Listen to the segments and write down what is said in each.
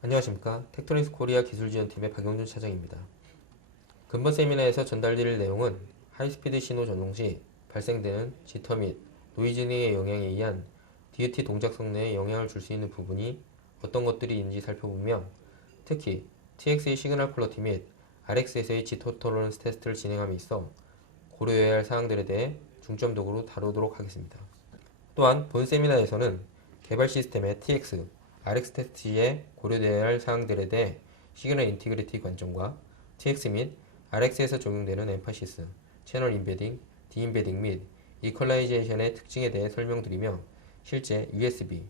안녕하십니까. 텍토닉스 코리아 기술지원팀의 박용준 차장입니다. 근본 세미나에서 전달드릴 내용은 하이스피드 신호 전송 시 발생되는 지터 및 노이즈 등의 영향에 의한 DUT 동작 성능에 영향을 줄 수 있는 부분이 어떤 것들이 있는지 살펴보며 특히 TX의 시그널 퀄리티 및 RX에서의 지터 토러런스 테스트를 진행함에 있어 고려해야 할 사항들에 대해 중점적으로 다루도록 하겠습니다. 또한 본 세미나에서는 개발 시스템의 TX, RX 테스트 시에 고려되어야 할 사항들에 대해 시그널 인티그리티 관점과 TX 및 RX에서 적용되는 엠파시스, 채널 인베딩, 디인베딩 및 이퀄라이제이션의 특징에 대해 설명드리며 실제 USB,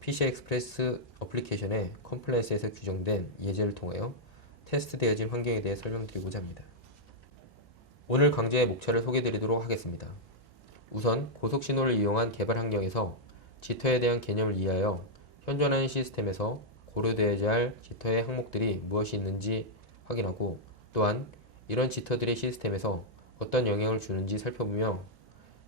PCI 익스프레스 어플리케이션의 컴플라이언스에서 규정된 예제를 통하여 테스트되어진 환경에 대해 설명드리고자 합니다. 오늘 강좌의 목차를 소개드리도록 하겠습니다. 우선 고속신호를 이용한 개발 환경에서 지터에 대한 개념을 이해하여 현존하는 시스템에서 고려되어야 할 지터의 항목들이 무엇이 있는지 확인하고 또한 이런 지터들의 시스템에서 어떤 영향을 주는지 살펴보며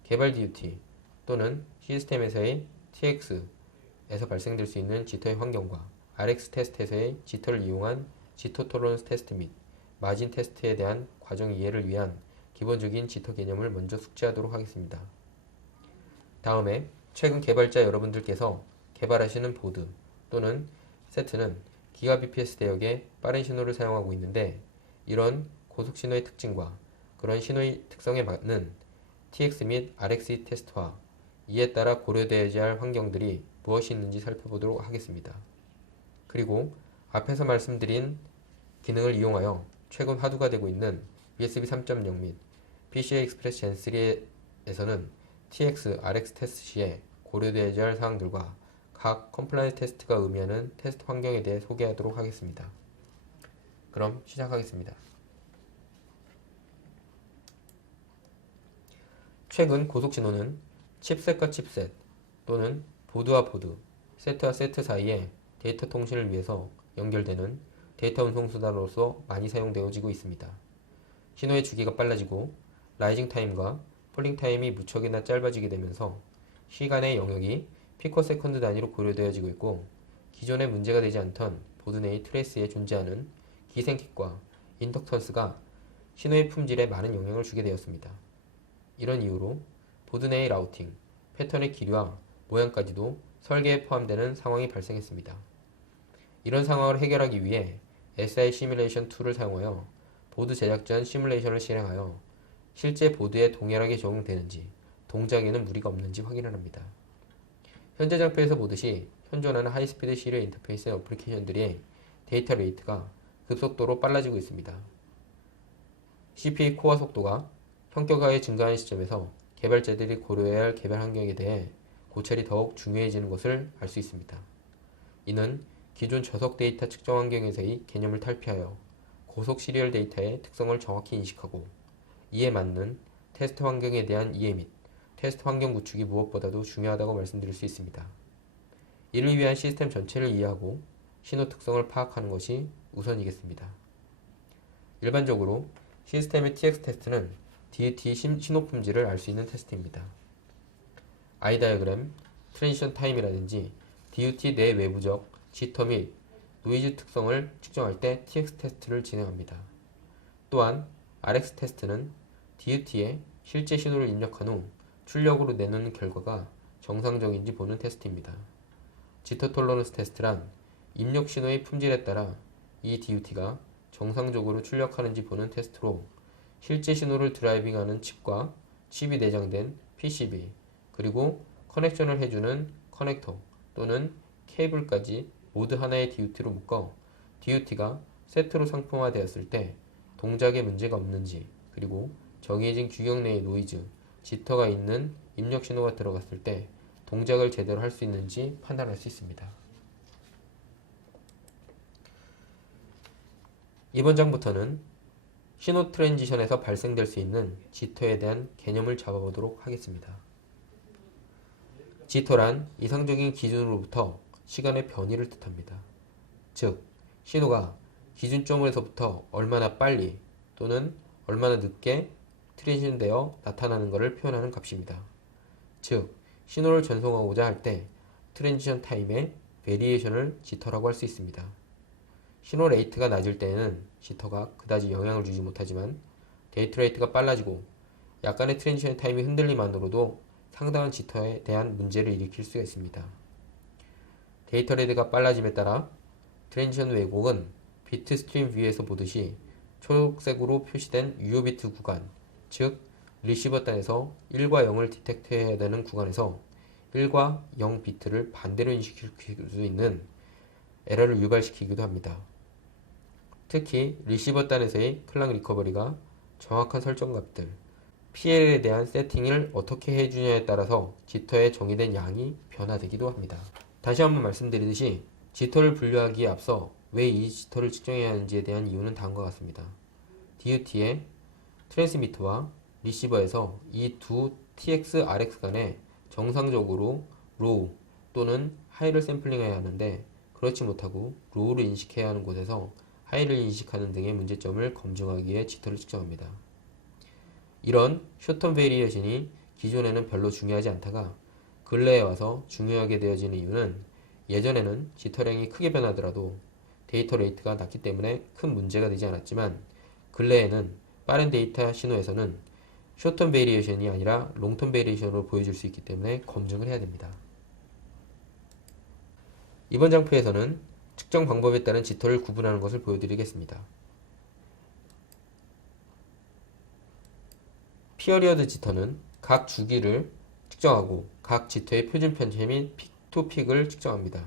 개발 DUT 또는 시스템에서의 TX에서 발생될 수 있는 지터의 환경과 RX 테스트에서의 지터를 이용한 지터 토러런스 테스트 및 마진 테스트에 대한 과정 이해를 위한 기본적인 지터 개념을 먼저 숙지하도록 하겠습니다. 다음에 최근 개발자 여러분들께서 개발하시는 보드 또는 세트는 기가bps 대역의 빠른 신호를 사용하고 있는데 이런 고속 신호의 특징과 그런 신호의 특성에 맞는 TX 및 RX 테스트와 이에 따라 고려되어야 할 환경들이 무엇이 있는지 살펴보도록 하겠습니다. 그리고 앞에서 말씀드린 기능을 이용하여 최근 화두가 되고 있는 USB 3.0 및 PCI 익스프레스 젠 3에서는 TX, RX 테스트 시에 고려되어야 할 사항들과 각 컴플라이언스 테스트가 의미하는 테스트 환경에 대해 소개하도록 하겠습니다. 그럼 시작하겠습니다. 최근 고속신호는 칩셋과 칩셋 또는 보드와 보드, 세트와 세트 사이의 데이터 통신을 위해서 연결되는 데이터 운송 수단으로서 많이 사용되어지고 있습니다. 신호의 주기가 빨라지고 라이징 타임과 폴링 타임이 무척이나 짧아지게 되면서 시간의 영역이 피코세컨드 단위로 고려되어지고 있고 기존에 문제가 되지 않던 보드 내의 트레이스에 존재하는 기생킥과 인덕턴스가 신호의 품질에 많은 영향을 주게 되었습니다. 이런 이유로 보드 내의 라우팅, 패턴의 길이와 모양까지도 설계에 포함되는 상황이 발생했습니다. 이런 상황을 해결하기 위해 SI 시뮬레이션 툴을 사용하여 보드 제작 전 시뮬레이션을 실행하여 실제 보드에 동일하게 적용되는지 동작에는 무리가 없는지 확인을 합니다. 현재 장표에서 보듯이 현존하는 하이스피드 시리얼 인터페이스 어플리케이션들의 데이터 레이트가 급속도로 빨라지고 있습니다. CPU 코어 속도가 현격하게 증가하는 시점에서 개발자들이 고려해야 할 개발 환경에 대해 고찰이 더욱 중요해지는 것을 알 수 있습니다. 이는 기존 저속 데이터 측정 환경에서의 개념을 탈피하여 고속 시리얼 데이터의 특성을 정확히 인식하고 이에 맞는 테스트 환경에 대한 이해 및 테스트 환경 구축이 무엇보다도 중요하다고 말씀드릴 수 있습니다. 이를 위한 시스템 전체를 이해하고 신호 특성을 파악하는 것이 우선이겠습니다. 일반적으로 시스템의 TX 테스트는 DUT 신호 품질을 알 수 있는 테스트입니다. I 다이어그램, 트랜지션 타임이라든지 DUT 내 외부적 지터 및 노이즈 특성을 측정할 때 TX 테스트를 진행합니다. 또한 RX 테스트는 DUT에 실제 신호를 입력한 후 출력으로 내놓는 결과가 정상적인지 보는 테스트입니다. 지터 톨러런스 테스트란 입력 신호의 품질에 따라 이 DUT가 정상적으로 출력하는지 보는 테스트로 실제 신호를 드라이빙하는 칩과 칩이 내장된 PCB 그리고 커넥션을 해주는 커넥터 또는 케이블까지 모두 하나의 DUT로 묶어 DUT가 세트로 상품화되었을 때 동작에 문제가 없는지 그리고 정해진 규격 내의 노이즈, 지터가 있는 입력 신호가 들어갔을 때 동작을 제대로 할 수 있는지 판단할 수 있습니다. 이번 장부터는 신호 트랜지션에서 발생될 수 있는 지터에 대한 개념을 잡아보도록 하겠습니다. 지터란 이상적인 기준으로부터 시간의 변이를 뜻합니다. 즉, 신호가 기준점에서부터 얼마나 빨리 또는 얼마나 늦게 트랜지션되어 나타나는 것을 표현하는 값입니다. 즉, 신호를 전송하고자 할 때 트랜지션 타임의 베리에이션을 지터라고 할 수 있습니다. 신호 레이트가 낮을 때에는 지터가 그다지 영향을 주지 못하지만 데이터 레이트가 빨라지고 약간의 트랜지션 타임이 흔들림만으로도 상당한 지터에 대한 문제를 일으킬 수가 있습니다. 데이터 레이트가 빨라짐에 따라 트랜지션 왜곡은 비트 스트림 뷰에서 보듯이 초록색으로 표시된 유효 비트 구간, 즉 리시버 단에서 1과 0을 디텍트해야 되는 구간에서 1과 0 비트를 반대로 인식시킬 수 있는 에러를 유발시키기도 합니다. 특히 리시버 단에서의 클락 리커버리가 정확한 설정값들, PL에 대한 세팅을 어떻게 해주냐에 따라서 지터에 정의된 양이 변화되기도 합니다. 다시 한번 말씀드리듯이 지터를 분류하기에 앞서 왜 이 지터를 측정해야 하는지에 대한 이유는 다음과 같습니다. DUT의 트랜스미터와 리시버에서 이 두 TX, RX 간에 정상적으로 로우 또는 하이를 샘플링해야 하는데 그렇지 못하고 로우를 인식해야 하는 곳에서 하이를 인식하는 등의 문제점을 검증하기 위해 지터를 측정합니다. 이런 숏텀 베리에이션이 기존에는 별로 중요하지 않다가 근래에 와서 중요하게 되어지는 이유는 예전에는 지터량이 크게 변하더라도 데이터 레이트가 낮기 때문에 큰 문제가 되지 않았지만 근래에는 빠른 데이터 신호에서는 숏텀 베리에이션이 아니라 롱텀 베리에이션으로 보여줄 수 있기 때문에 검증을 해야 됩니다. 이번 장표에서는 측정 방법에 따른 지터를 구분하는 것을 보여드리겠습니다. 피어리어드 지터는 각 주기를 측정하고 각 지터의 표준 편차 및 픽 투 픽을 측정합니다.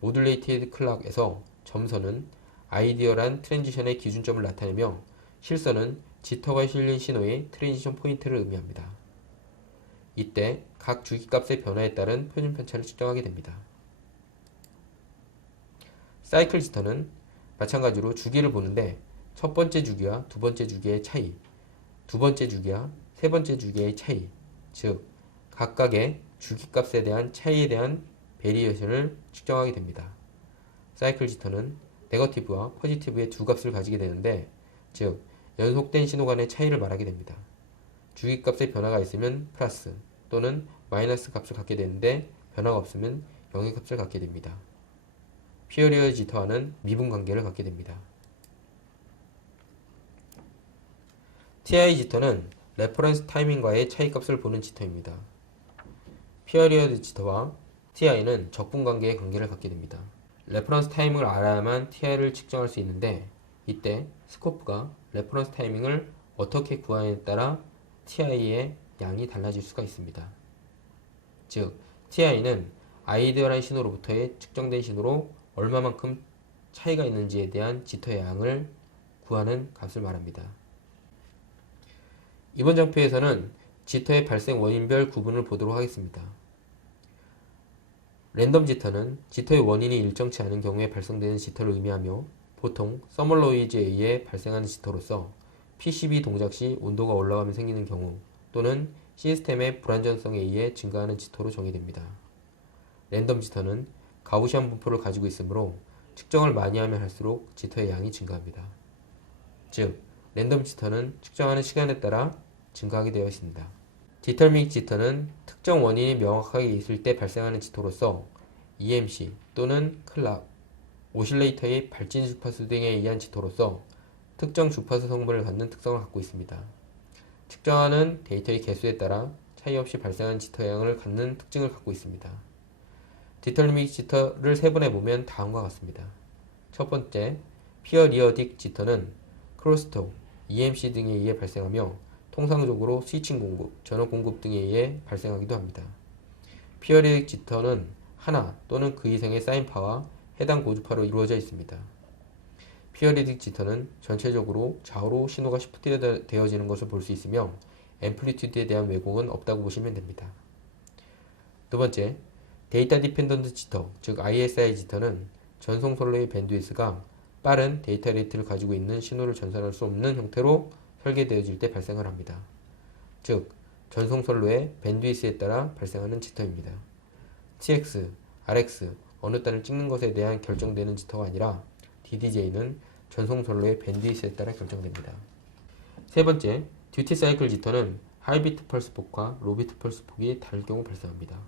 모듈레이티드 클락에서 점선은 아이디얼한 트랜지션의 기준점을 나타내며 실선은 지터가 실린 신호의 트랜지션 포인트를 의미합니다. 이때 각 주기값의 변화에 따른 표준 편차를 측정하게 됩니다. 사이클 지터는 마찬가지로 주기를 보는데 첫 번째 주기와 두 번째 주기의 차이, 두 번째 주기와 세 번째 주기의 차이, 즉 각각의 주기값에 대한 차이에 대한 베리에이션을 측정하게 됩니다. 사이클 지터는 네거티브와 포지티브의 두 값을 가지게 되는데 즉 연속된 신호 간의 차이를 말하게 됩니다. 주기값의 변화가 있으면 플러스 또는 마이너스 값을 갖게 되는데 변화가 없으면 0의 값을 갖게 됩니다. 피어리어 지터와는 미분 관계를 갖게 됩니다. TI 지터는 레퍼런스 타이밍과의 차이값을 보는 지터입니다. 피어리어 지터와 TI는 적분 관계의 관계를 갖게 됩니다. 레퍼런스 타이밍을 알아야만 TI를 측정할 수 있는데 이때 스코프가 레퍼런스 타이밍을 어떻게 구하느냐에 따라 TI의 양이 달라질 수가 있습니다. 즉 TI는 아이디얼한 신호로부터의 측정된 신호로 얼마만큼 차이가 있는지에 대한 지터의 양을 구하는 값을 말합니다. 이번 장표에서는 지터의 발생 원인별 구분을 보도록 하겠습니다. 랜덤 지터는 지터의 원인이 일정치 않은 경우에 발생되는 지터를 의미하며 보통 서멀 노이즈에 의해 발생하는 지터로서 PCB 동작 시 온도가 올라가면 생기는 경우 또는 시스템의 불안전성에 의해 증가하는 지터로 정의됩니다. 랜덤 지터는 가우시안 분포를 가지고 있으므로 측정을 많이 하면 할수록 지터의 양이 증가합니다. 즉 랜덤 지터는 측정하는 시간에 따라 증가하게 되어 있습니다. 디터미닉 지터는 특정 원인이 명확하게 있을 때 발생하는 지터로서 EMC 또는 클락, 오실레이터의 발진 주파수 등에 의한 지터로서 특정 주파수 성분을 갖는 특성을 갖고 있습니다. 측정하는 데이터의 개수에 따라 차이 없이 발생하는 지터량을 갖는 특징을 갖고 있습니다. 디터미닉 지터를 세분해보면 다음과 같습니다. 첫 번째, 피어리어딕 지터는 크로스톡, EMC 등에 의해 발생하며 통상적으로 스위칭 공급, 전원 공급 등에 의해 발생하기도 합니다. 피어리어딕 지터는 하나 또는 그 이상의 사인파와 해당 고주파로 이루어져 있습니다. 피어리어딕 지터는 전체적으로 좌우로 신호가 시프트 되어지는 것을 볼 수 있으며 앰플리튜드에 대한 왜곡은 없다고 보시면 됩니다. 두 번째, 데이터 디펜던트 지터, 즉 ISI 지터는 전송 선로의 밴드위스가 빠른 데이터 레이트를 가지고 있는 신호를 전송할 수 없는 형태로 설계되어질 때 발생을 합니다. 즉 전송 선로의 밴드위스에 따라 발생하는 지터입니다. TX, RX 어느 단을 찍는 것에 대한 결정되는 지터가 아니라 DDJ는 전송 선로의 밴드위스에 따라 결정됩니다. 세 번째, 듀티 사이클 지터는 하이비트 펄스 폭과 로비트 펄스 폭이 다를 경우 발생합니다.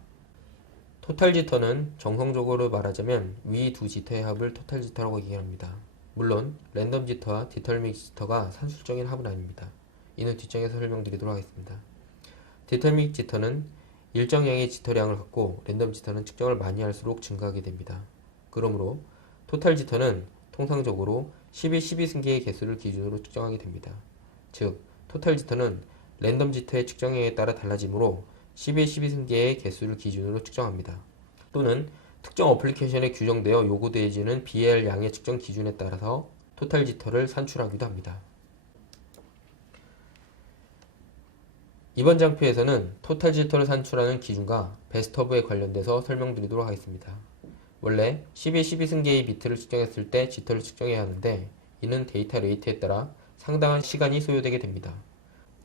토탈 지터는 정성적으로 말하자면 위 두 지터의 합을 토탈 지터라고 얘기합니다. 물론 랜덤 지터와 디터미닉 지터가 산술적인 합은 아닙니다. 이는 뒷장에서 설명드리도록 하겠습니다. 디터미닉 지터는 일정량의 지터량을 갖고 랜덤 지터는 측정을 많이 할수록 증가하게 됩니다. 그러므로 토탈 지터는 통상적으로 11, 12승계의 개수를 기준으로 측정하게 됩니다. 즉, 토탈 지터는 랜덤 지터의 측정량에 따라 달라지므로 11, 12승계의 개수를 기준으로 측정합니다. 또는 특정 어플리케이션에 규정되어 요구되어지는 BAR 양의 측정 기준에 따라서 토탈 지터를 산출하기도 합니다. 이번 장표에서는 토탈 지터를 산출하는 기준과 베스트오브에 관련돼서 설명드리도록 하겠습니다. 원래 11, 12승계의 비트를 측정했을 때 지터를 측정해야 하는데 이는 데이터 레이트에 따라 상당한 시간이 소요되게 됩니다.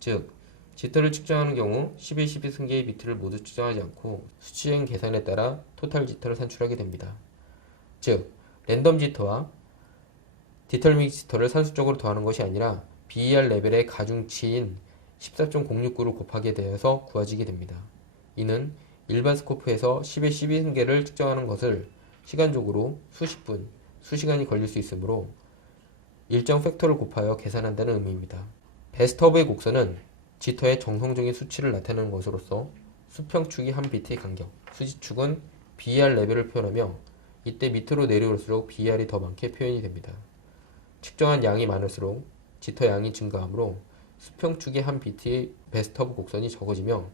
즉, 지터를 측정하는 경우 11, 12승계의 비트를 모두 측정하지 않고 수치행 계산에 따라 토탈 지터를 산출하게 됩니다. 즉, 랜덤 지터와 디터미닉 지터를 산술적으로 더하는 것이 아니라 BER 레벨의 가중치인 14.069를 곱하게 되어서 구해지게 됩니다. 이는 일반 스코프에서 11, 12승계를 측정하는 것을 시간적으로 수십 분, 수시간이 걸릴 수 있으므로 일정 팩터를 곱하여 계산한다는 의미입니다. 베스트오브의 곡선은 지터의 정성적인 수치를 나타내는 것으로서 수평축이 한 비트의 간격, 수직축은 BER 레벨을 표현하며 이때 밑으로 내려올수록 BER이 더 많게 표현이 됩니다. 측정한 양이 많을수록 지터 양이 증가하므로 수평축의 한 비트의 베스트오브 곡선이 적어지며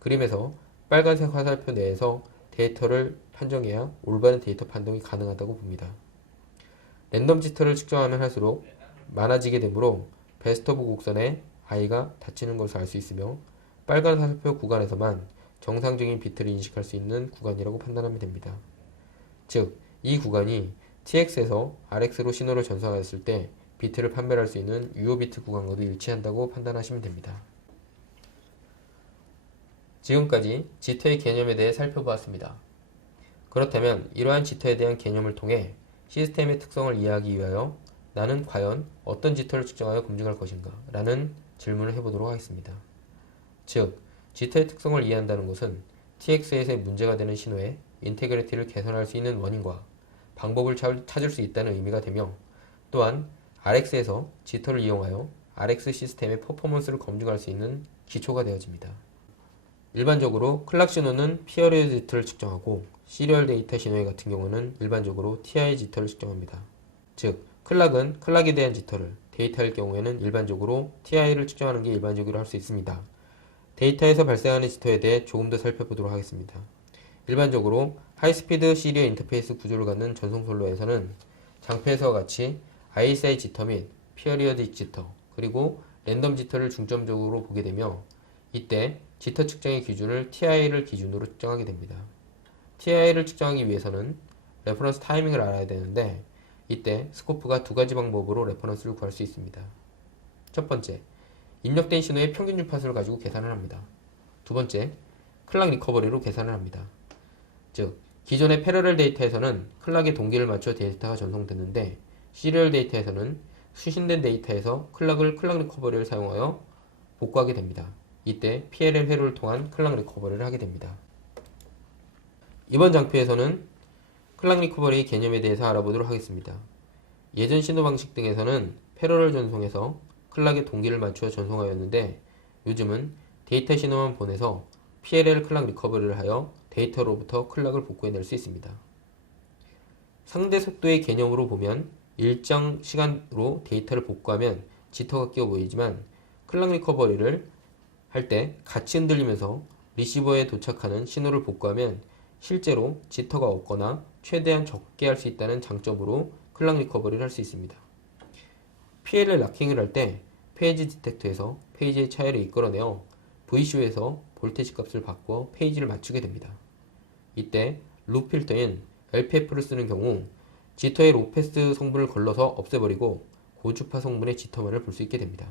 그림에서 빨간색 화살표 내에서 데이터를 판정해야 올바른 데이터 판정이 가능하다고 봅니다. 랜덤 지터를 측정하면 할수록 많아지게 되므로 베스트오브 곡선에 i가 닫히는 것을 알 수 있으며 빨간 화살표 구간에서만 정상적인 비트를 인식할 수 있는 구간이라고 판단하면 됩니다. 즉, 이 구간이 tx에서 rx로 신호를 전송하였을 때 비트를 판별할 수 있는 유효비트 구간과도 일치한다고 판단하시면 됩니다. 지금까지 지터의 개념에 대해 살펴보았습니다. 그렇다면 이러한 지터에 대한 개념을 통해 시스템의 특성을 이해하기 위하여 나는 과연 어떤 지터를 측정하여 검증할 것인가? 라는 질문을 해보도록 하겠습니다. 즉, 지터의 특성을 이해한다는 것은 TX에서의 문제가 되는 신호의 인테그리티를 개선할 수 있는 원인과 방법을 찾을 수 있다는 의미가 되며 또한 RX에서 지터를 이용하여 RX 시스템의 퍼포먼스를 검증할 수 있는 기초가 되어집니다. 일반적으로 클락 신호는 피어리어 지터를 측정하고 시리얼 데이터 신호의 같은 경우는 일반적으로 TI 지터를 측정합니다. 즉, 클락은 클락에 대한 지터를, 데이터일 경우에는 일반적으로 TI를 측정하는 게 일반적으로 할 수 있습니다. 데이터에서 발생하는 지터에 대해 조금 더 살펴보도록 하겠습니다. 일반적으로 하이스피드 시리얼 인터페이스 구조를 갖는 전송 솔로에서는 장표에서와 같이 ISI 지터 및 피어리어딕 지터, 그리고 랜덤 지터를 중점적으로 보게 되며 이때 지터 측정의 기준을 TI를 기준으로 측정하게 됩니다. TI를 측정하기 위해서는 레퍼런스 타이밍을 알아야 되는데 이때 스코프가 두 가지 방법으로 레퍼런스를 구할 수 있습니다. 첫 번째, 입력된 신호의 평균 주파수를 가지고 계산을 합니다. 두 번째, 클락 리커버리로 계산을 합니다. 즉, 기존의 패러렐 데이터에서는 클락의 동기를 맞춰 데이터가 전송됐는데 시리얼 데이터에서는 수신된 데이터에서 클락 리커버리를 사용하여 복구하게 됩니다. 이때 PLL 회로를 통한 클락 리커버리를 하게 됩니다. 이번 장표에서는 클락 리커버리의 개념에 대해서 알아보도록 하겠습니다. 예전 신호 방식 등에서는 패러럴 전송에서 클락의 동기를 맞추어 전송하였는데 요즘은 데이터 신호만 보내서 PLL 클락 리커버리를 하여 데이터로부터 클락을 복구해낼 수 있습니다. 상대 속도의 개념으로 보면 일정 시간으로 데이터를 복구하면 지터가 끼어 보이지만 클락 리커버리를 할 때 같이 흔들리면서 리시버에 도착하는 신호를 복구하면 실제로 지터가 없거나 최대한 적게 할 수 있다는 장점으로 클락 리커버리를 할 수 있습니다. PLL 락킹을 할 때 페이지 디텍터에서 페이지의 차이를 이끌어내어 VCO에서 볼테지 값을 바꾸어 페이지를 맞추게 됩니다. 이때 룹 필터인 LPF를 쓰는 경우 지터의 로패스 성분을 걸러서 없애버리고 고주파 성분의 지터만을 볼 수 있게 됩니다.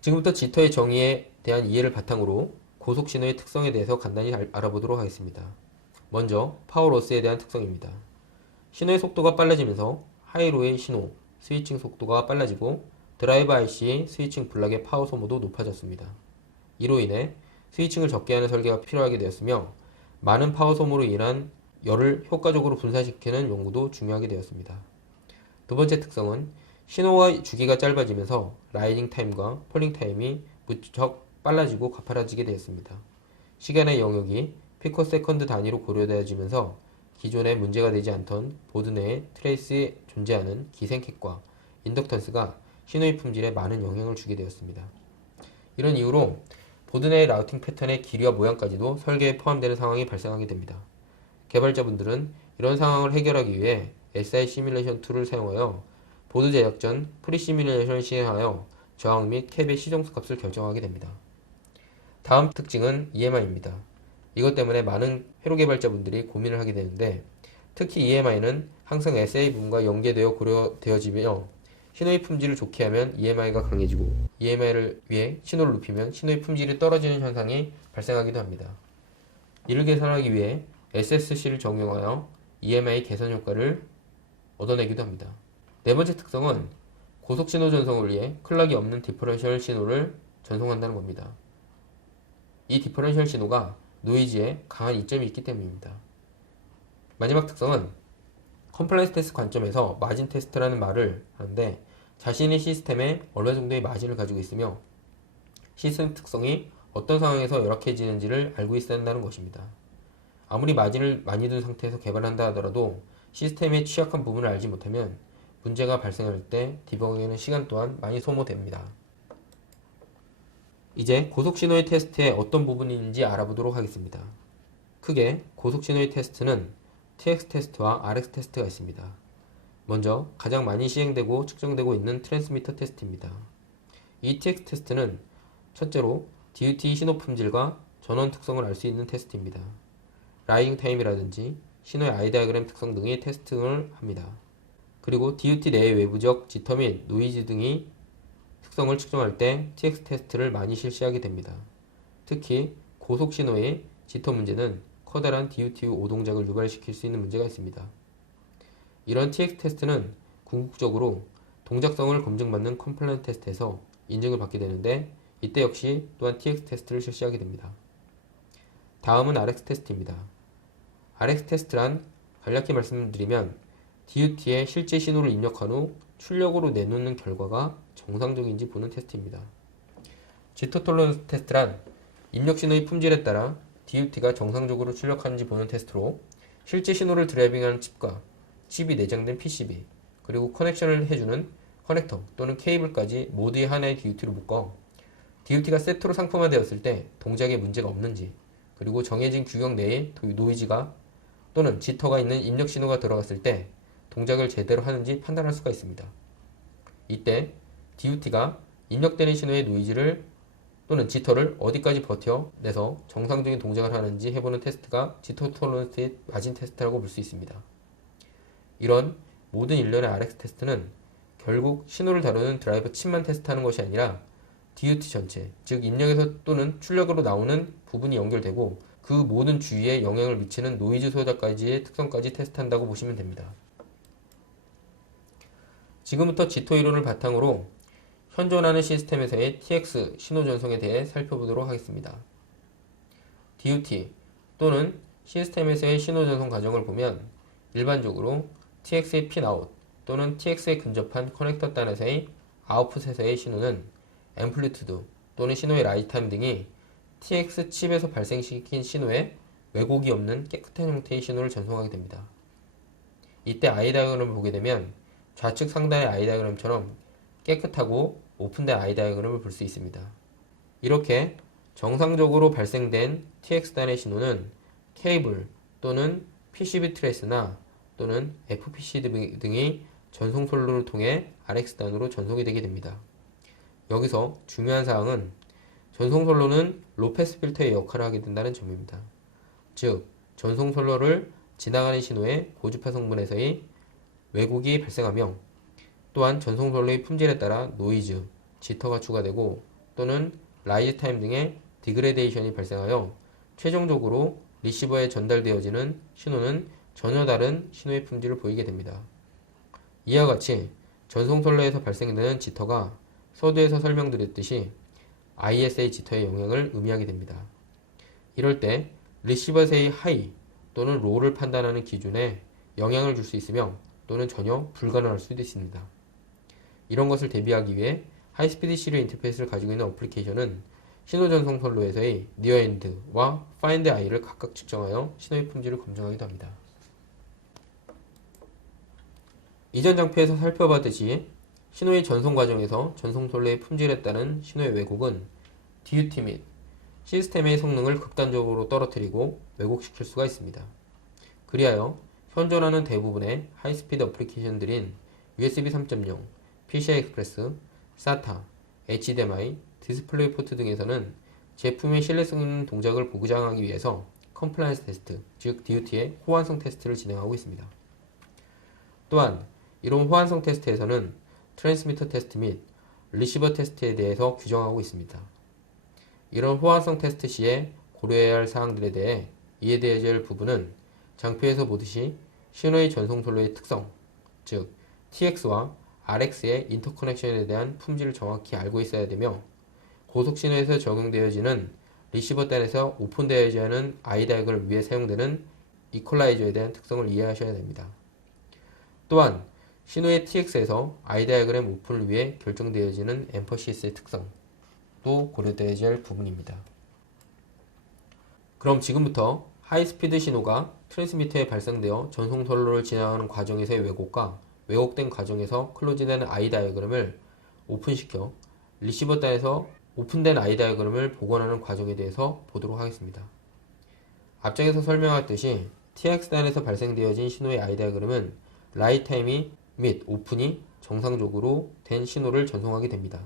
지금부터 지터의 정의에 대한 이해를 바탕으로 고속신호의 특성에 대해서 간단히 알아보도록 하겠습니다. 먼저 파워로스에 대한 특성입니다. 신호의 속도가 빨라지면서 하이로의 신호, 스위칭 속도가 빨라지고 드라이버 IC의 스위칭 블락의 파워 소모도 높아졌습니다. 이로 인해 스위칭을 적게 하는 설계가 필요하게 되었으며 많은 파워 소모로 인한 열을 효과적으로 분산시키는 연구도 중요하게 되었습니다. 두 번째 특성은 신호와 주기가 짧아지면서 라이징 타임과 폴링 타임이 무척 빨라지고 가파라지게 되었습니다. 시간의 영역이 피코세컨드 단위로 고려되어지면서 기존에 문제가 되지 않던 보드 내에 트레이스에 존재하는 기생캣과 인덕턴스가 신호의 품질에 많은 영향을 주게 되었습니다. 이런 이유로 보드 내의 라우팅 패턴의 길이와 모양까지도 설계에 포함되는 상황이 발생하게 됩니다. 개발자분들은 이런 상황을 해결하기 위해 SI 시뮬레이션 툴을 사용하여 보드 제작 전 프리 시뮬레이션을 시행하여 저항 및 캡의 시정수 값을 결정하게 됩니다. 다음 특징은 EMI입니다. 이것 때문에 많은 회로 개발자분들이 고민을 하게 되는데, 특히 EMI는 항상 SA 부분과 연계되어 고려되어지며 신호의 품질을 좋게 하면 EMI가 강해지고 EMI를 위해 신호를 높이면 신호의 품질이 떨어지는 현상이 발생하기도 합니다. 이를 개선하기 위해 SSC를 적용하여 EMI 개선 효과를 얻어내기도 합니다. 네 번째 특성은 고속 신호 전송을 위해 클락이 없는 디퍼런셜 신호를 전송한다는 겁니다. 이 디퍼런셜 신호가 노이즈에 강한 이점이 있기 때문입니다. 마지막 특성은 컴플라이언스 테스트 관점에서 마진 테스트라는 말을 하는데, 자신의 시스템에 어느 정도의 마진을 가지고 있으며 시스템 특성이 어떤 상황에서 열악해지는지를 알고 있어야 한다는 것입니다. 아무리 마진을 많이 둔 상태에서 개발한다 하더라도 시스템의 취약한 부분을 알지 못하면 문제가 발생할 때 디버깅에는 시간 또한 많이 소모됩니다. 이제 고속신호의 테스트의 어떤 부분이 있는지 알아보도록 하겠습니다. 크게 고속신호의 테스트는 TX 테스트와 RX 테스트가 있습니다. 먼저 가장 많이 시행되고 측정되고 있는 트랜스미터 테스트입니다. 이 TX 테스트는 첫째로 DUT 신호 품질과 전원 특성을 알 수 있는 테스트입니다. 라이징 타임이라든지 신호의 I 다이어그램 특성 등의 테스팅을 합니다. 그리고 DUT 내의 외부적 지터 및 노이즈 등의 특성을 측정할 때 TX 테스트를 많이 실시하게 됩니다. 특히 고속 신호의 지터 문제는 커다란 DUT 오동작을 유발시킬 수 있는 문제가 있습니다. 이런 TX 테스트는 궁극적으로 동작성을 검증받는 컴플라이언스 테스트에서 인증을 받게 되는데, 이때 역시 또한 TX 테스트를 실시하게 됩니다. 다음은 RX 테스트입니다. RX 테스트란 간략히 말씀드리면 DUT에 실제 신호를 입력한 후 출력으로 내놓는 결과가 정상적인지 보는 테스트입니다. 지터 톨러런스 테스트란 입력 신호의 품질에 따라 DUT가 정상적으로 출력하는지 보는 테스트로, 실제 신호를 드라이빙하는 칩과 칩이 내장된 PCB, 그리고 커넥션을 해주는 커넥터 또는 케이블까지 모두의 하나의 DUT로 묶어 DUT가 세트로 상품화되었을 때 동작에 문제가 없는지, 그리고 정해진 규격 내에 노이즈가 또는 지터가 있는 입력 신호가 들어갔을 때 동작을 제대로 하는지 판단할 수가 있습니다. 이때 DUT가 입력되는 신호의 노이즈를 또는 지터를 어디까지 버텨내서 정상적인 동작을 하는지 해보는 테스트가 지터 톨러런스의 마진 테스트라고 볼 수 있습니다. 이런 모든 일련의 RX 테스트는 결국 신호를 다루는 드라이버 칩만 테스트하는 것이 아니라 DUT 전체, 즉 입력에서 또는 출력으로 나오는 부분이 연결되고 그 모든 주위에 영향을 미치는 노이즈 소자까지의 특성까지 테스트한다고 보시면 됩니다. 지금부터 지터 이론을 바탕으로 현존하는 시스템에서의 TX 신호 전송에 대해 살펴보도록 하겠습니다. DUT 또는 시스템에서의 신호 전송 과정을 보면 일반적으로 TX의 핀아웃 또는 TX에 근접한 커넥터 단에서의 아웃풋에서의 신호는 앰플리튜드 또는 신호의 라이즈 타임 등이 TX 칩에서 발생시킨 신호에 왜곡이 없는 깨끗한 형태의 신호를 전송하게 됩니다. 이때 I 다이어그램을 보게 되면 좌측 상단의 I 다이어그램처럼 깨끗하고 오픈된 I 다이어그램을 볼 수 있습니다. 이렇게 정상적으로 발생된 TX단의 신호는 케이블 또는 PCB 트레이스나 또는 FPC 등이 전송 선로를 통해 RX단으로 전송이 되게 됩니다. 여기서 중요한 사항은 전송 선로는 로패스 필터의 역할을 하게 된다는 점입니다. 즉, 전송 선로를 지나가는 신호의 고주파 성분에서의 왜곡이 발생하며, 또한 전송 선로의 품질에 따라 노이즈, 지터가 추가되고 또는 라이즈 타임 등의 디그레데이션이 발생하여 최종적으로 리시버에 전달되어지는 신호는 전혀 다른 신호의 품질을 보이게 됩니다. 이와 같이 전송 선로에서 발생되는 지터가 서두에서 설명드렸듯이 ISA 지터의 영향을 의미하게 됩니다. 이럴 때 리시버에서의 하이 또는 롤을 판단하는 기준에 영향을 줄 수 있으며 또는 전혀 불가능할 수도 있습니다. 이런 것을 대비하기 위해 하이스피드 시리얼 인터페이스를 가지고 있는 어플리케이션은 신호 전송 선로에서의 nearend와 findI를 각각 측정하여 신호의 품질을 검증하기도 합니다. 이전 장표에서 살펴봤듯이 신호의 전송 과정에서 전송 선로의 품질에 따른 신호의 왜곡은 DUT 및 시스템의 성능을 극단적으로 떨어뜨리고 왜곡시킬 수가 있습니다. 그리하여 현존하는 대부분의 하이스피드 어플리케이션들인 USB 3.0, PCI 익스프레스, SATA, HDMI, 디스플레이 포트 등에서는 제품의 신뢰성 동작을 보장하기 위해서 컴플라이언스 테스트, 즉 DUT의 호환성 테스트를 진행하고 있습니다. 또한 이런 호환성 테스트에서는 트랜스미터 테스트 및 리시버 테스트에 대해서 규정하고 있습니다. 이런 호환성 테스트 시에 고려해야 할 사항들에 대해 이해되어야 할 부분은 장표에서 보듯이 신호의 전송 선로의 특성, 즉 TX와 RX의 인터커넥션에 대한 품질을 정확히 알고 있어야 되며 고속 신호에서 적용되어지는 리시버 단에서 오픈되어야 하는 아이다이어그램을 위해 사용되는 이퀄라이저에 대한 특성을 이해하셔야 됩니다. 또한 신호의 TX에서 아이다이어그램 오픈을 위해 결정되어지는 엠퍼시스의 특성도 고려되어야 할 부분입니다. 그럼 지금부터 하이스피드 신호가 트랜스미터에 발생되어 전송 선로를 지나가는 과정에서의 왜곡과 왜곡된 과정에서 클로즈되는 아이다이어그램을 오픈시켜 리시버 단에서 오픈된 아이다이어그램을 복원하는 과정에 대해서 보도록 하겠습니다. 앞장에서 설명했듯이 TX 단에서 발생되어진 신호의 아이다이어그램은 라이트 타임이 및 오픈이 정상적으로 된 신호를 전송하게 됩니다.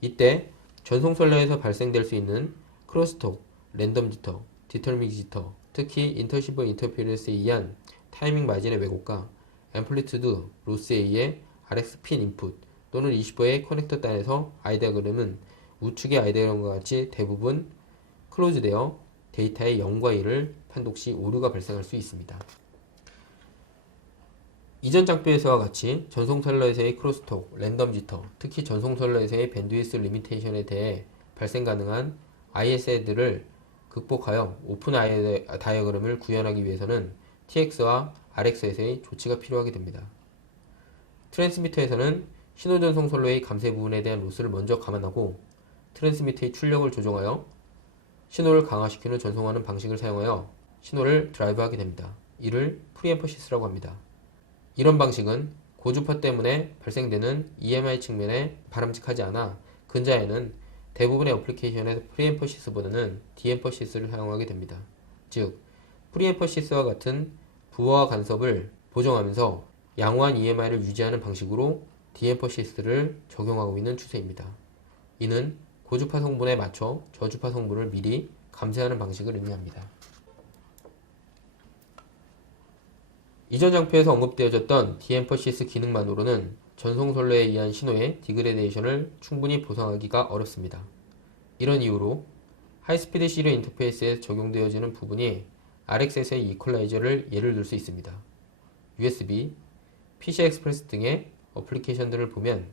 이때 전송 선로에서 발생될 수 있는 크로스톡, 랜덤 지터, 디터미닉 지터, 특히 인터시버 인터페런스에 의한 타이밍 마진의 왜곡과 앰플리튜드 로스에 의해 RX 핀 인풋 또는 리시버의 커넥터 단에서 아이다이어그램은 우측의 아이다이어그램과 같이 대부분 클로즈되어 데이터의 0과 1을 판독 시 오류가 발생할 수 있습니다. 이전 장표에서와 같이 전송 선로에서의 크로스톡, 랜덤 지터, 특히 전송 선로에서의 밴드위스 리미테이션에 대해 발생 가능한 ISA들을 극복하여 오픈 다이어그램을 구현하기 위해서는 TX와 RX에서의 조치가 필요하게 됩니다. 트랜스미터에서는 신호 전송 선로의 감쇄 부분에 대한 로스를 먼저 감안하고 트랜스미터의 출력을 조정하여 신호를 강화시키는 전송하는 방식을 사용하여 신호를 드라이브하게 됩니다. 이를 프리엠퍼시스라고 합니다. 이런 방식은 고주파 때문에 발생되는 EMI 측면에 바람직하지 않아 근자에는 대부분의 어플리케이션에서 프리엠퍼시스보다는 디엠퍼시스를 사용하게 됩니다. 즉, 프리엠퍼시스와 같은 부호화 간섭을 보정하면서 양호한 EMI를 유지하는 방식으로 디엠퍼시스를 적용하고 있는 추세입니다. 이는 고주파 성분에 맞춰 저주파 성분을 미리 감쇄하는 방식을 의미합니다. 이전 장표에서 언급되어졌던 디엠퍼시스 기능만으로는 전송 선로에 의한 신호의 디그레데이션을 충분히 보상하기가 어렵습니다. 이런 이유로 하이스피드 시리얼 인터페이스에 적용되어지는 부분이 RX에서의 이퀄라이저를 예를 들 수 있습니다. USB, PCI 익스프레스 등의 어플리케이션들을 보면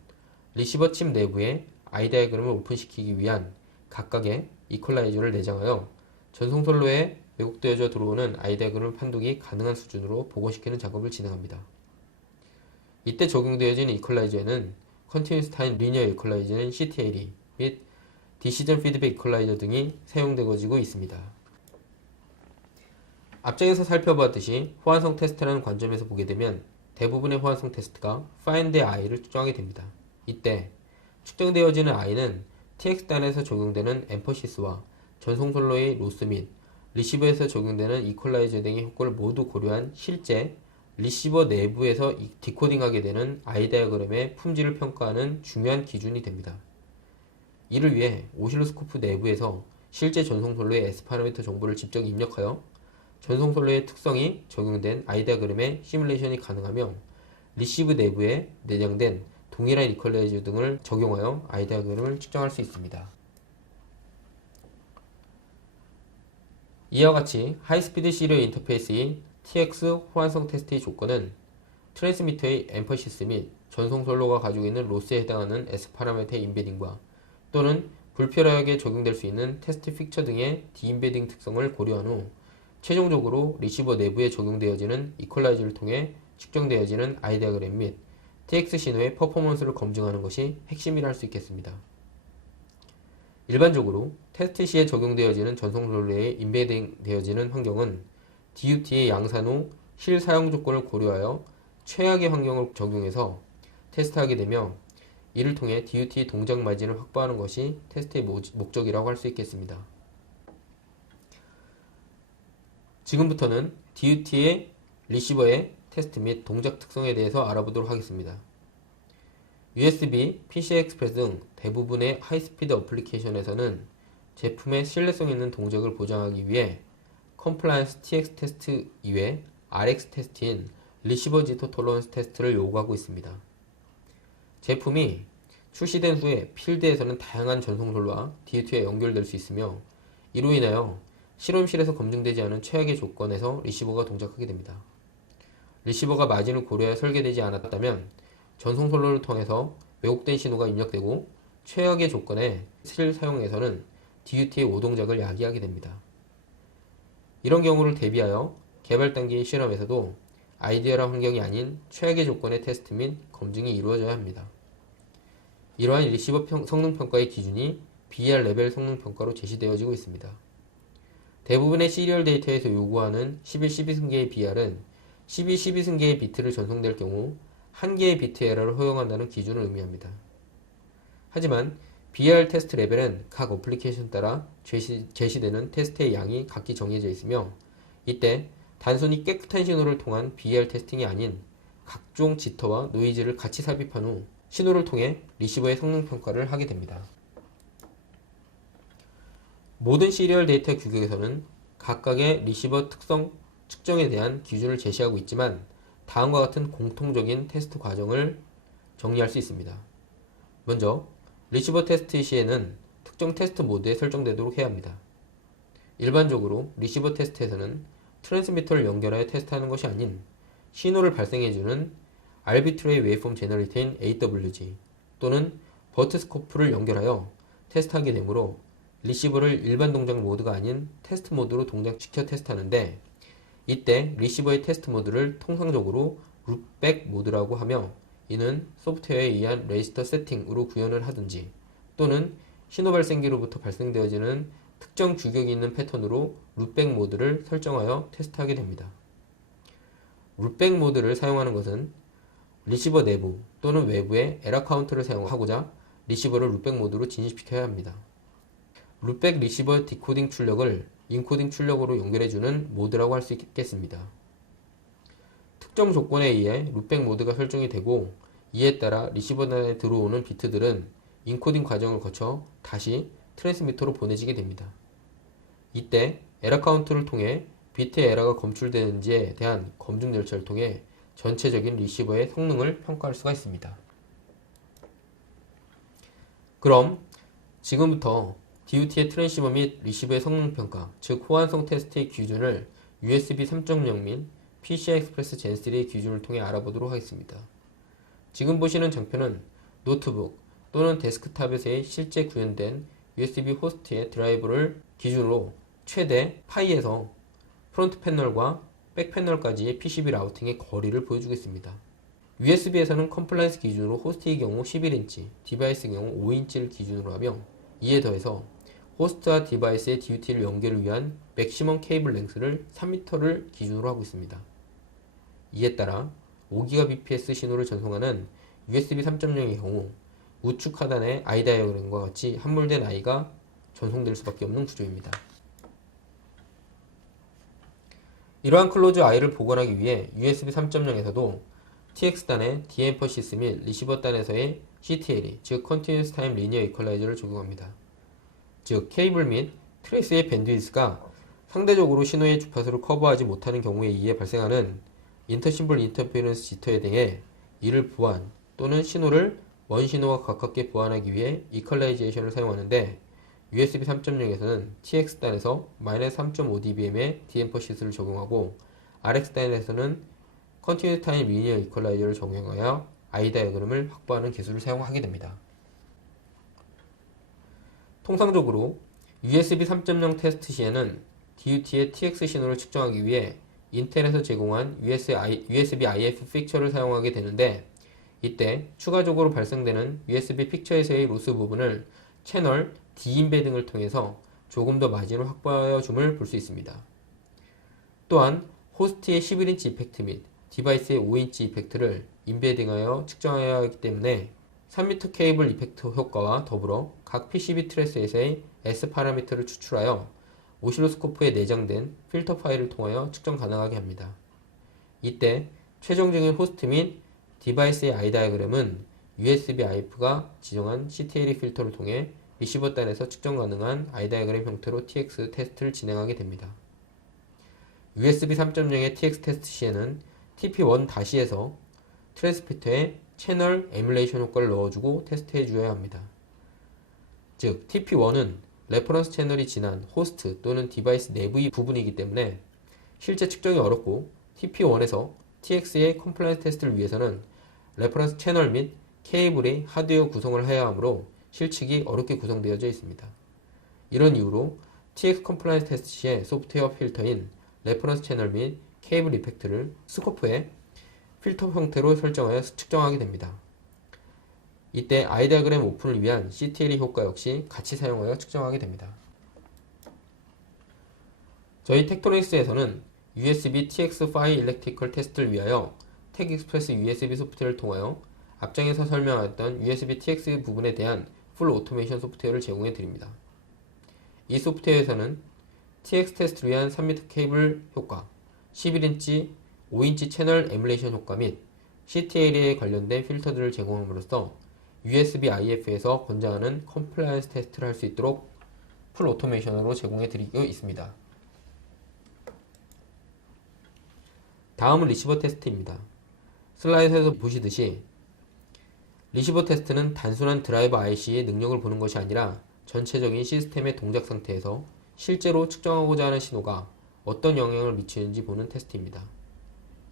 리시버 칩 내부에 아이다이어그램을 오픈시키기 위한 각각의 이퀄라이저를 내장하여 전송 선로에 왜곡되어져 들어오는 아이다이어그램 판독이 가능한 수준으로 복원시키는 작업을 진행합니다. 이때 적용되어진 이퀄라이저에는 컨티뉴스 타임 리니어 이퀄라이저인 CTLE 및 디시전 피드백 이퀄라이저 등이 사용되어지고 있습니다. 앞장에서 살펴보았듯이 호환성 테스트라는 관점에서 보게 되면 대부분의 호환성 테스트가 find i를 측정하게 됩니다. 이때 측정되어지는 i는 TX 단에서 적용되는 엠퍼시스와 전송 선로의 로스 및 리시버에서 적용되는 이퀄라이저 등의 효과를 모두 고려한 실제 리시버 내부에서 디코딩하게 되는 아이다이어그램의 품질을 평가하는 중요한 기준이 됩니다. 이를 위해 오실로스코프 내부에서 실제 전송 선로의 S 파라미터 정보를 직접 입력하여 전송 선로의 특성이 적용된 아이다이어그램의 시뮬레이션이 가능하며 리시브 내부에 내장된 동일한 이퀄라이저 등을 적용하여 아이다이어그램을 측정할 수 있습니다. 이와 같이 하이스피드 시리얼 인터페이스의 TX 호환성 테스트의 조건은 트랜스미터의 엠퍼시스 및 전송 선로가 가지고 있는 로스에 해당하는 S 파라미터의 인베딩과 또는 불필요하게 적용될 수 있는 테스트 픽처 등의 디인베딩 특성을 고려한 후 최종적으로 리시버 내부에 적용되어지는 이퀄라이저를 통해 측정되어지는 I 디아그램 및 TX 신호의 퍼포먼스를 검증하는 것이 핵심이라 할 수 있겠습니다. 일반적으로 테스트 시에 적용되어지는 전송 rel레에 인베딩 되어지는 환경은 DUT의 양산 후 실 사용 조건을 고려하여 최악의 환경을 적용해서 테스트하게 되며 이를 통해 DUT 동작 마진을 확보하는 것이 테스트의 목적이라고 할 수 있겠습니다. 지금부터는 DUT의 리시버의 테스트 및 동작 특성에 대해서 알아보도록 하겠습니다. USB, PCI Express 등 대부분의 하이스피드 어플리케이션에서는 제품의 신뢰성 있는 동작을 보장하기 위해 컴플라이언스 TX 테스트 이외 RX 테스트인 리시버 지터 톨러런스 테스트를 요구하고 있습니다. 제품이 출시된 후에 필드에서는 다양한 전송솔로와 DUT에 연결될 수 있으며 이로 인하여 실험실에서 검증되지 않은 최악의 조건에서 리시버가 동작하게 됩니다. 리시버가 마진을 고려해 설계되지 않았다면 전송솔로를 통해서 왜곡된 신호가 입력되고 최악의 조건의 실 사용에서는 DUT의 오동작을 야기하게 됩니다. 이런 경우를 대비하여 개발 단계의 실험에서도 아이디어랄 환경이 아닌 최악의 조건의 테스트 및 검증이 이루어져야 합니다. 이러한 리시버 성능평가의 기준이 BER 레벨 성능평가로 제시되어지고 있습니다. 대부분의 시리얼 데이터에서 요구하는 11, 12승계의 BER은 12, 12승계의 비트를 전송될 경우 한 개의 비트 에러를 허용한다는 기준을 의미합니다. 하지만 BER 테스트 레벨은 각 어플리케이션 따라 제시되는 테스트의 양이 각기 정해져 있으며 이때 단순히 깨끗한 신호를 통한 BER 테스팅이 아닌 각종 지터와 노이즈를 같이 삽입한 후 신호를 통해 리시버의 성능 평가를 하게 됩니다. 모든 시리얼 데이터 규격에서는 각각의 리시버 특성 측정에 대한 기준을 제시하고 있지만 다음과 같은 공통적인 테스트 과정을 정리할 수 있습니다. 먼저 리시버 테스트 시에는 특정 테스트 모드에 설정되도록 해야 합니다. 일반적으로 리시버 테스트에서는 트랜스미터를 연결하여 테스트하는 것이 아닌 신호를 발생해주는 Arbitrary Waveform Generator인 AWG 또는 버트스코프를 연결하여 테스트하게 되므로 리시버를 일반 동작 모드가 아닌 테스트 모드로 동작시켜 테스트하는데 이때 리시버의 테스트 모드를 통상적으로 룻백 모드라고 하며 이는 소프트웨어에 의한 레지스터 세팅으로 구현을 하든지 또는 신호 발생기로부터 발생되어지는 특정 규격이 있는 패턴으로 룻백 모드를 설정하여 테스트하게 됩니다. 룻백 모드를 사용하는 것은 리시버 내부 또는 외부에 에러 카운트를 사용하고자 리시버를 룻백 모드로 진입시켜야 합니다. 룻백 리시버 디코딩 출력을 인코딩 출력으로 연결해주는 모드라고 할 수 있겠습니다. 특정 조건에 의해 룻백 모드가 설정이 되고 이에 따라 리시버단에 들어오는 비트들은 인코딩 과정을 거쳐 다시 트랜스미터로 보내지게 됩니다. 이때 에러 카운트를 통해 비트의 에러가 검출되는지에 대한 검증 절차를 통해 전체적인 리시버의 성능을 평가할 수가 있습니다. 그럼 지금부터 DUT의 트랜시버 및 리시버의 성능 평가, 즉 호환성 테스트의 기준을 USB 3.0 및 PCI Express Gen 3의 기준을 통해 알아보도록 하겠습니다. 지금 보시는 장표는 노트북 또는 데스크탑에서의 실제 구현된 USB 호스트의 드라이버를 기준으로 최대 파이에서 프론트 패널과 백 패널까지의 PCB 라우팅의 거리를 보여주겠습니다. USB에서는 컴플라이언스 기준으로 호스트의 경우 11인치, 디바이스의 경우 5인치를 기준으로 하며 이에 더해서 호스트와 디바이스의 DUT를 연결을 위한 맥시멈 케이블 랭스를 3m를 기준으로 하고 있습니다. 이에 따라 5GBps 신호를 전송하는 USB 3.0의 경우 우측 하단의 I 다이어그램과 같이 함몰된 I가 전송될 수밖에 없는 구조입니다. 이러한 클로즈 I를 복원하기 위해 USB 3.0에서도 TX단의 디엠퍼시스 및 리시버단에서의 CTL이 즉 Continuous Time Linear Equalizer를 적용합니다. 즉 케이블 및 트레이스의 밴드위스가 상대적으로 신호의 주파수를 커버하지 못하는 경우에 의해 발생하는 인터심블 인터페런스 지터에 대해 이를 보완 또는 신호를 원 신호와 가깝게 보완하기 위해 이퀄라이제이션을 사용하는데 USB 3.0에서는 TX단에서 -3.5dBm의 디엠퍼시스를 적용하고 RX단에서는 Continuous Time Linear Equalizer를 적용하여 I 다이어그램을 확보하는 기술을 사용하게 됩니다. 통상적으로 USB 3.0 테스트 시에는 DUT의 TX 신호를 측정하기 위해 인텔에서 제공한 USB IF 픽처를 사용하게 되는데, 이때 추가적으로 발생되는 USB 픽처에서의 로스 부분을 채널 디임베딩을 통해서 조금 더 마진을 확보하여 줌을 볼 수 있습니다. 또한 호스트의 11인치 이펙트 및 디바이스의 5인치 이펙트를 임베딩하여 측정해야 하기 때문에 3m 케이블 이펙트 효과와 더불어 각 PCB 트레스에서의 S 파라미터를 추출하여 오실로스코프에 내장된 필터 파일을 통하여 측정 가능하게 합니다. 이때 최종적인 호스트 및 디바이스의 I 다이어그램은 USB IF가 지정한 CTLE 필터를 통해 리시버 단에서 측정 가능한 I 다이어그램 형태로 TX 테스트를 진행하게 됩니다. USB 3.0의 TX 테스트 시에는 TP1-에서 트랜스미터에 채널 에뮬레이션 효과를 넣어주고 테스트해 주어야 합니다. 즉, TP1은 레퍼런스 채널이 지난 호스트 또는 디바이스 내부의 부분이기 때문에 실제 측정이 어렵고, TP1에서 TX의 컴플라이언스 테스트를 위해서는 레퍼런스 채널 및 케이블의 하드웨어 구성을 해야 하므로 실측이 어렵게 구성되어져 있습니다. 이런 이유로 TX 컴플라이언스 테스트 시에 소프트웨어 필터인 레퍼런스 채널 및 케이블 이펙트를 스코프에 필터 형태로 설정하여 측정하게 됩니다. 이때 I 다이어그램 오픈을 위한 CTLE 효과 역시 같이 사용하여 측정하게 됩니다. 저희 텍토닉스에서는 USB TX 파일 일렉트리컬 테스트를 위하여 텍익스프레스 USB 소프트웨어를 통하여 앞장에서 설명하였던 USB TX 부분에 대한 풀 오토메이션 소프트웨어를 제공해 드립니다. 이 소프트웨어에서는 TX 테스트를 위한 3m 케이블 효과, 11인치, 5인치 채널 에뮬레이션 효과 및 CTLE에 관련된 필터들을 제공함으로써 USB IF에서 권장하는 컴플라이언스 테스트를 할 수 있도록 풀 오토메이션으로 제공해 드리고 있습니다. 다음은 리시버 테스트입니다. 슬라이드에서 보시듯이 리시버 테스트는 단순한 드라이버 IC의 능력을 보는 것이 아니라 전체적인 시스템의 동작 상태에서 실제로 측정하고자 하는 신호가 어떤 영향을 미치는지 보는 테스트입니다.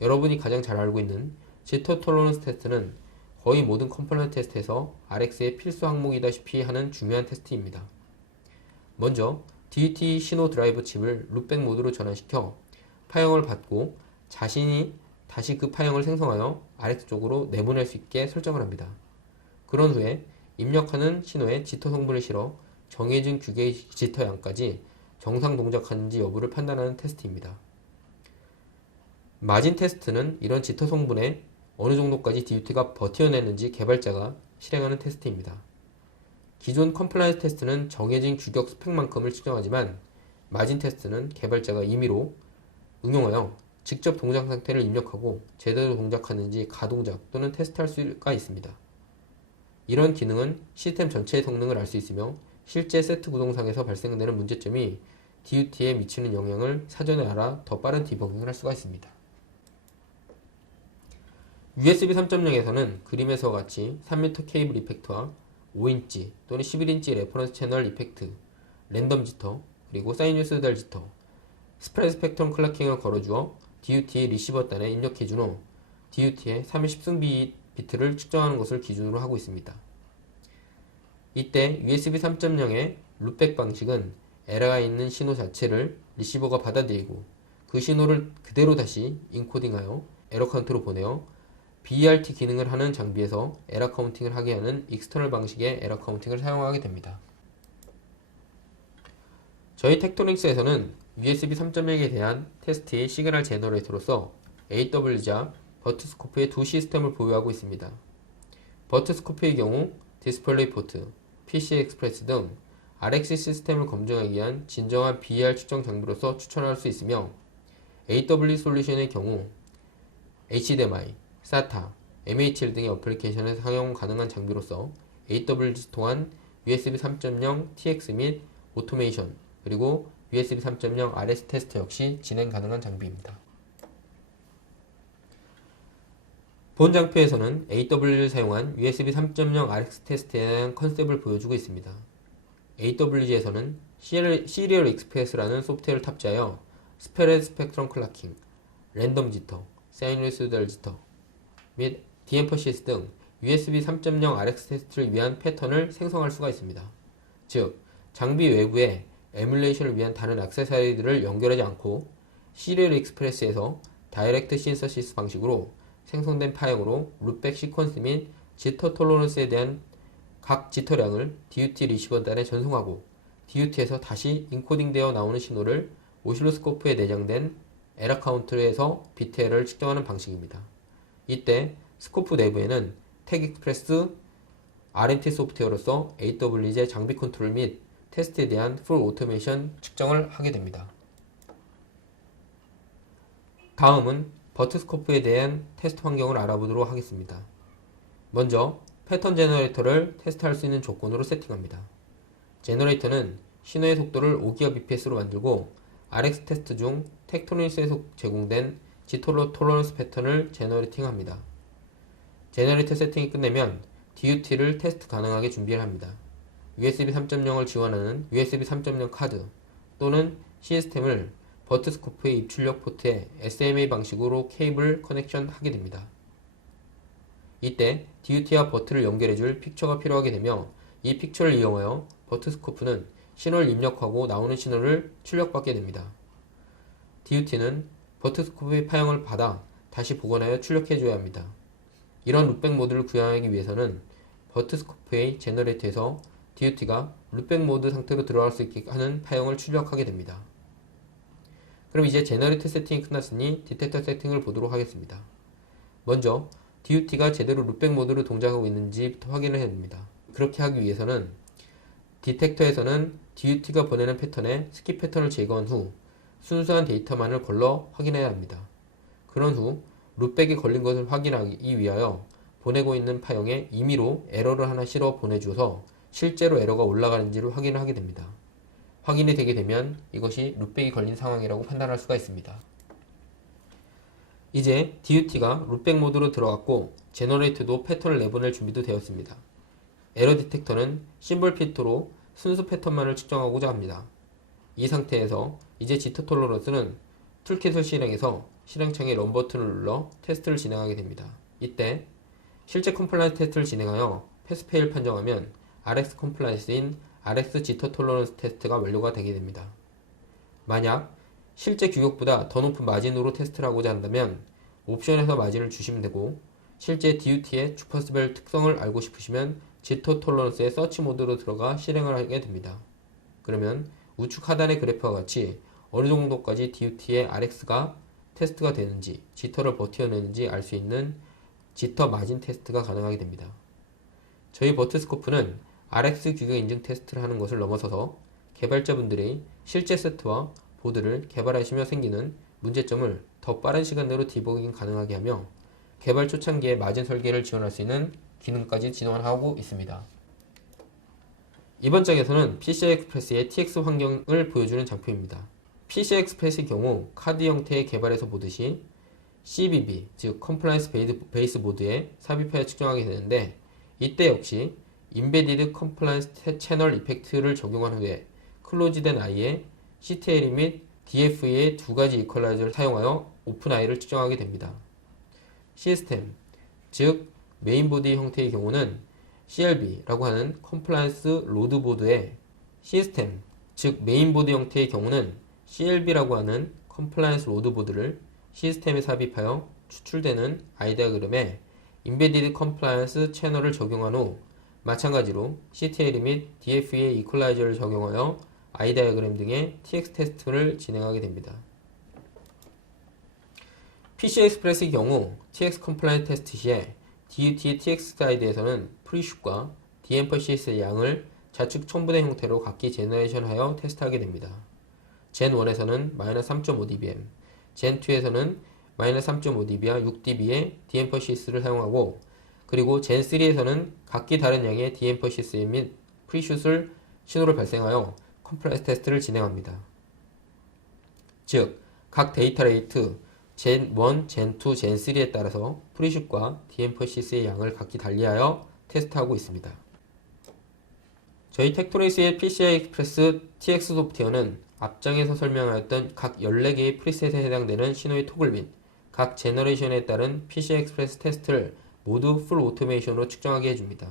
여러분이 가장 잘 알고 있는 지터 톨러런스 테스트는 거의 모든 컴포넌트 테스트에서 RX의 필수 항목이다시피 하는 중요한 테스트입니다. 먼저 DUT 신호 드라이버 칩을 룹백 모드로 전환시켜 파형을 받고 자신이 다시 그 파형을 생성하여 RX 쪽으로 내보낼 수 있게 설정을 합니다. 그런 후에 입력하는 신호에 지터 성분을 실어 정해진 규격의 지터 양까지 정상 동작하는지 여부를 판단하는 테스트입니다. 마진 테스트는 이런 지터 성분에 어느 정도까지 DUT가 버텨냈는지 개발자가 실행하는 테스트입니다. 기존 컴플라이언스 테스트는 정해진 규격 스펙만큼을 측정하지만 마진 테스트는 개발자가 임의로 응용하여 직접 동작 상태를 입력하고 제대로 동작하는지 가동작 또는 테스트할 수가 있습니다. 이런 기능은 시스템 전체의 성능을 알 수 있으며 실제 세트 구동상에서 발생되는 문제점이 DUT에 미치는 영향을 사전에 알아 더 빠른 디버깅을 할 수가 있습니다. USB 3.0에서는 그림에서 같이 3m 케이블 이펙트와 5인치 또는 11인치 레퍼런스 채널 이펙트, 랜덤 지터, 그리고 사이누소이달 지터, 스프레드 스펙트럼 클락킹을 걸어주어 DUT의 리시버 단에 입력해준 후 DUT의 3의 10승 비트를 측정하는 것을 기준으로 하고 있습니다. 이때 USB 3.0의 룹백 방식은 에러가 있는 신호 자체를 리시버가 받아들이고 그 신호를 그대로 다시 인코딩하여 에러 카운트로 보내어 BERT 기능을 하는 장비에서 에러 카운팅을 하게 하는 익스터널 방식의 에러 카운팅을 사용하게 됩니다. 저희 텍토닉스에서는 USB 3.0에 대한 테스트의 시그널 제너레이터로서 AW자 버트스코프의 두 시스템을 보유하고 있습니다. 버트스코프의 경우 디스플레이 포트, PCI Express 등 RX 시스템을 검증하기 위한 진정한 BER 측정 장비로서 추천할 수 있으며 AW 솔루션의 경우 HDMI, SATA, MHL 등의 어플리케이션에 사용 가능한 장비로서 AWG 또한 USB 3.0 TX 및 오토메이션 그리고 USB 3.0 RS 테스트 역시 진행 가능한 장비입니다. 본 장표에서는 AW를 사용한 USB 3.0 RX 테스트에 대한 컨셉을 보여주고 있습니다. AWG에서는 시리얼 익스프레스라는 소프트웨어를 탑재하여 스프레드 스펙트럼 클락킹, 랜덤 지터, 사이누소이달 지터 및 디엠퍼시스 등 USB 3.0 RX 테스트를 위한 패턴을 생성할 수가 있습니다. 즉, 장비 외부에 에뮬레이션을 위한 다른 액세서리들을 연결하지 않고 시리얼 익스프레스에서 다이렉트 신서시스 방식으로 생성된 파형으로 룻백 시퀀스 및 지터 톨러런스에 대한 각 지터량을 DUT 리시버단에 전송하고 DUT에서 다시 인코딩되어 나오는 신호를 오실로스코프에 내장된 에러 카운터에서 비트 에러를 측정하는 방식입니다. 이때 스코프 내부에는 텍 익스프레스 RMT 소프트웨어로서 AWS의 장비 컨트롤 및 테스트에 대한 풀 오토메이션 측정을 하게 됩니다. 다음은 버트스코프에 대한 테스트 환경을 알아보도록 하겠습니다. 먼저 패턴 제너레이터를 테스트할 수 있는 조건으로 세팅합니다. 제너레이터는 신호의 속도를 5기가 bps로 만들고 RX 테스트 중 텍토니스에서 제공된 지톨러 톨러런스 패턴을 제너레이팅합니다. 제너레이터 세팅이 끝내면 DUT를 테스트 가능하게 준비를 합니다. USB 3.0을 지원하는 USB 3.0 카드 또는 시스템을 버트스코프의 입출력 포트에 SMA 방식으로 케이블 커넥션 하게 됩니다. 이때 DUT와 버트를 연결해줄 픽처가 필요하게 되며 이 픽처를 이용하여 버트스코프는 신호를 입력하고 나오는 신호를 출력받게 됩니다. DUT는 버트스코프의 파형을 받아 다시 복원하여 출력해줘야 합니다. 이런 룻백 모드를 구현하기 위해서는 버트스코프의 제너레이터에서 DUT가 룻백 모드 상태로 들어갈 수 있게 하는 파형을 출력하게 됩니다. 그럼 이제 제너레이터 세팅이 끝났으니 디텍터 세팅을 보도록 하겠습니다. 먼저 DUT가 제대로 룻백 모드로 동작하고 있는지부터 확인을 해야 됩니다. 그렇게 하기 위해서는 디텍터에서는 DUT가 보내는 패턴에 스킵 패턴을 제거한 후 순수한 데이터만을 걸러 확인해야 합니다. 그런 후 룻백에 걸린 것을 확인하기 위하여 보내고 있는 파형에 임의로 에러를 하나 실어 보내줘서 실제로 에러가 올라가는지를 확인을 하게 됩니다. 확인이 되게 되면 이것이 룻백이 걸린 상황이라고 판단할 수가 있습니다. 이제 DUT가 룻백 모드로 들어갔고 제너레이터도 패턴을 내보낼 준비도 되었습니다. 에러 디텍터는 심볼 피트로 순수 패턴만을 측정하고자 합니다. 이 상태에서 이제 지터 톨러런스는 툴킷을 실행해서 실행창에 런 버튼을 눌러 테스트를 진행하게 됩니다. 이때 실제 컴플라이언스 테스트를 진행하여 패스페일 판정하면 RX 컴플라이언스인 RX 지터 톨러런스 테스트가 완료가 되게 됩니다. 만약 실제 규격보다 더 높은 마진으로 테스트를 하고자 한다면 옵션에서 마진을 주시면 되고 실제 DUT의 주파수별 특성을 알고 싶으시면 지터 톨러런스의 서치 모드로 들어가 실행을 하게 됩니다. 그러면 우측 하단의 그래프와 같이 어느 정도까지 DUT의 RX가 테스트가 되는지 지터를 버텨내는지 알 수 있는 지터 마진 테스트가 가능하게 됩니다. 저희 버트스코프는 RX 규격 인증 테스트를 하는 것을 넘어서서 개발자분들이 실제 세트와 보드를 개발하시며 생기는 문제점을 더 빠른 시간 내로 디버깅 가능하게 하며 개발 초창기에 마진 설계를 지원할 수 있는 기능까지 지원하고 있습니다. 이번 장에서는 PCI Express의 TX 환경을 보여주는 장표입니다. PCI Express의 경우 카드 형태의 개발에서 보듯이 CBB, 즉 Compliance Base 보드에 삽입하여 측정하게 되는데 이때 역시 Embedded Compliance Channel Effect를 적용한 후에 클로즈된 I에 CTL 및 DFE의 두 가지 이퀄라이저를 사용하여 오픈 I를 측정하게 됩니다. 시스템, 즉 메인보드 형태의 경우는 CLB라고 하는 컴플라이언스 로드 보드에 시스템, 즉 메인보드 형태의 경우는 CLB라고 하는 컴플라이언스 로드 보드를 시스템에 삽입하여 추출되는 I 다이어그램에 인베디드 컴플라이언스 채널을 적용한 후 마찬가지로 CTL 및 DFE의 이퀄라이저를 적용하여 I 다이어그램 등의 TX 테스트를 진행하게 됩니다. PCI Express의 경우 TX 컴플라이언스 테스트 시에 DUT의 TX 사이드에서는 프리슈과 DMPCS의 양을 좌측 첨부된 형태로 각기 제너레이션하여 테스트하게 됩니다. Gen1에서는 -3.5dBm, Gen2에서는 -3.5dB와 6dB의 DMPCS를 사용하고 그리고 Gen3에서는 각기 다른 양의 DMPCS 및 프리슛을 신호를 발생하여 컴플라이언스 테스트를 진행합니다. 즉, 각 데이터 레이트 Gen1, Gen2, Gen3에 따라서 프리슛과 DMPCS의 양을 각기 달리하여 테스트하고 있습니다. 저희 텍토레이스의 PCI Express TX 소프트웨어는 앞장에서 설명하였던 각 14개의 프리셋에 해당되는 신호의 토글 및 각 제너레이션에 따른 PCI Express 테스트를 모두 풀 오토메이션으로 측정하게 해줍니다.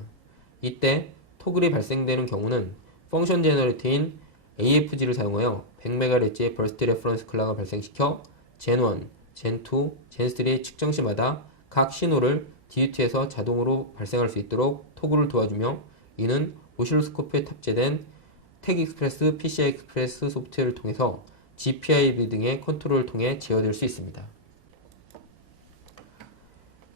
이때 토글이 발생되는 경우는 펑션 제너레이터인 AFG를 사용하여 100MHz의 버스트 레퍼런스 클락을 발생시켜 Gen1, Gen2, Gen3의 측정 시마다 각 신호를 DUT에서 자동으로 발생할 수 있도록 토글을 도와주며 이는 오실로스코프에 탑재된 텍익스프레스, PCI 익스프레스 소프트웨어를 통해서 GPIB 등의 컨트롤을 통해 제어될 수 있습니다.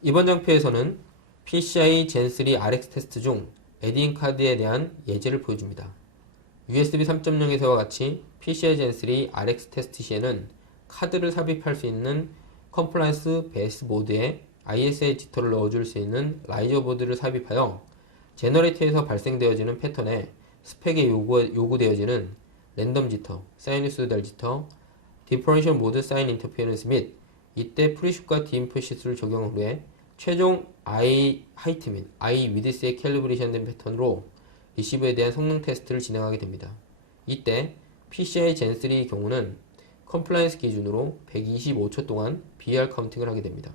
이번 장표에서는 PCI Gen3 RX 테스트 중 에디인 카드에 대한 예제를 보여줍니다. USB 3.0에서와 같이 PCI Gen3 RX 테스트 시에는 카드를 삽입할 수 있는 컴플라이언스 베이스 보드에 ISA 지터를 넣어줄 수 있는 라이저 보드를 삽입하여 제너레이터에서 발생되어지는 패턴에 스펙에 요구되어지는 랜덤 지터, 사이누소이달 지터, 디퍼런셜 모드 사인 인터페어런스 및 이때 프리쉽과 디인프시스를 적용 후에 최종 I 하이트 및 I 위드스의 캘리브레이션된 패턴으로 리시버에 대한 성능 테스트를 진행하게 됩니다. 이때 PCI Gen3의 경우는 컴플라이언스 기준으로 125초 동안 BR 카운팅을 하게 됩니다.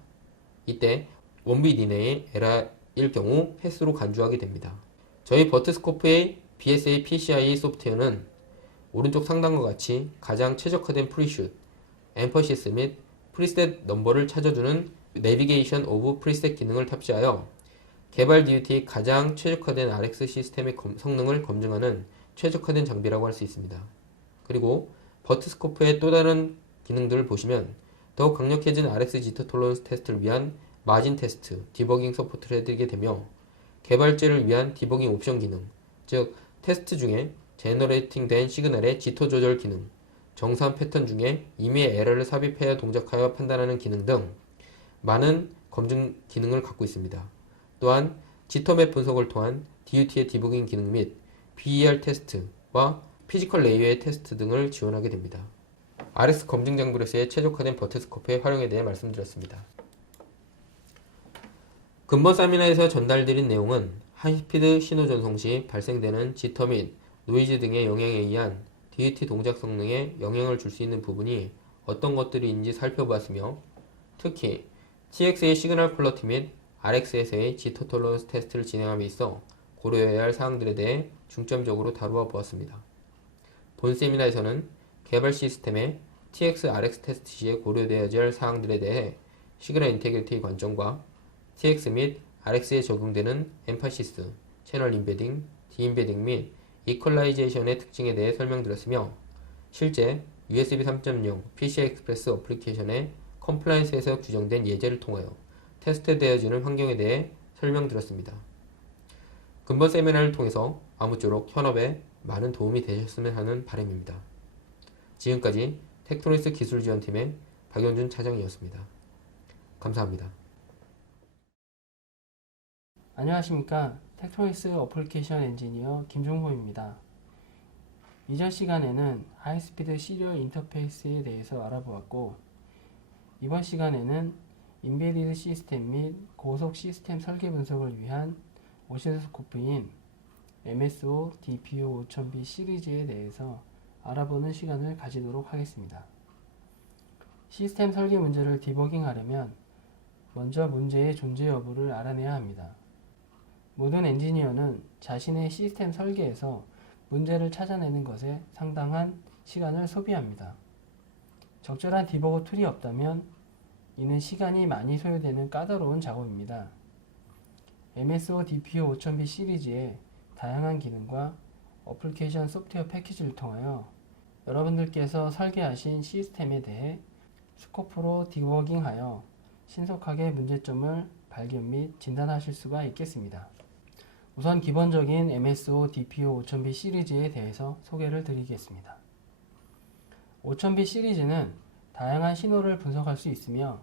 이때 원빗 이내의 에러일 경우 패스로 간주하게 됩니다. 저희 버트스코프의 BSA PCI 소프트웨어는 오른쪽 상단과 같이 가장 최적화된 프리슛, 엠퍼시스 및 프리셋 넘버를 찾아주는 내비게이션 오브 프리셋 기능을 탑재하여 개발 DUT의 가장 최적화된 RX 시스템의 성능을 검증하는 최적화된 장비라고 할 수 있습니다. 그리고 버트스코프의 또 다른 기능들을 보시면 더욱 강력해진 RX 지터 톨러런스 테스트를 위한 마진 테스트, 디버깅 서포트를 해드리게 되며 개발자를 위한 디버깅 옵션 기능, 즉 테스트 중에 제너레이팅 된 시그널의 지터 조절 기능, 정산 패턴 중에 이미 에러를 삽입하여 동작하여 판단하는 기능 등 많은 검증 기능을 갖고 있습니다. 또한 지터맵 분석을 통한 DUT의 디버깅 기능 및 BER 테스트와 피지컬 레이어의 테스트 등을 지원하게 됩니다. RX 검증 장비로서의 최적화된 버트스코프의 활용에 대해 말씀드렸습니다. 근본 세미나에서 전달드린 내용은 하이스피드 신호 전송 시 발생되는 지터 및 노이즈 등의 영향에 의한 DUT 동작 성능에 영향을 줄 수 있는 부분이 어떤 것들이 있는지 살펴보았으며 특히 TX의 시그널 퀄러티 및 RX에서의 지터 톨러런스 테스트를 진행함에 있어 고려해야 할 사항들에 대해 중점적으로 다루어 보았습니다. 본 세미나에서는 개발 시스템의 TX RX 테스트 시에 고려되어야 할 사항들에 대해 시그널 인테그리티 관점과 TX 및 RX에 적용되는 엠파시스, 채널 인베딩, 디인베딩 및 이퀄라이제이션의 특징에 대해 설명드렸으며 실제 USB 3.0 PCI 익스프레스 어플리케이션의 컴플라이언스에서 규정된 예제를 통하여 테스트되어지는 환경에 대해 설명드렸습니다. 근본 세미나를 통해서 아무쪼록 현업에 많은 도움이 되셨으면 하는 바람입니다. 지금까지 텍토닉스 기술지원팀의 박연준 차장이었습니다. 감사합니다. 안녕하십니까. 텍토닉스 어플리케이션 엔지니어 김종호입니다. 이전 시간에는 하이스피드 시리얼 인터페이스에 대해서 알아보았고 이번 시간에는 인베디드 시스템 및 고속 시스템 설계 분석을 위한 오실로스코프인 MSO DPO 5000B 시리즈에 대해서 알아보는 시간을 가지도록 하겠습니다. 시스템 설계 문제를 디버깅하려면 먼저 문제의 존재 여부를 알아내야 합니다. 모든 엔지니어는 자신의 시스템 설계에서 문제를 찾아내는 것에 상당한 시간을 소비합니다. 적절한 디버거 툴이 없다면 이는 시간이 많이 소요되는 까다로운 작업입니다. MSO DPO 5000B 시리즈의 다양한 기능과 어플리케이션 소프트웨어 패키지를 통하여 여러분들께서 설계하신 시스템에 대해 스코프로 디버깅하여 신속하게 문제점을 발견 및 진단하실 수가 있겠습니다. 우선 기본적인 MSO DPO 5000B 시리즈에 대해서 소개를 드리겠습니다. 5000B 시리즈는 다양한 신호를 분석할 수 있으며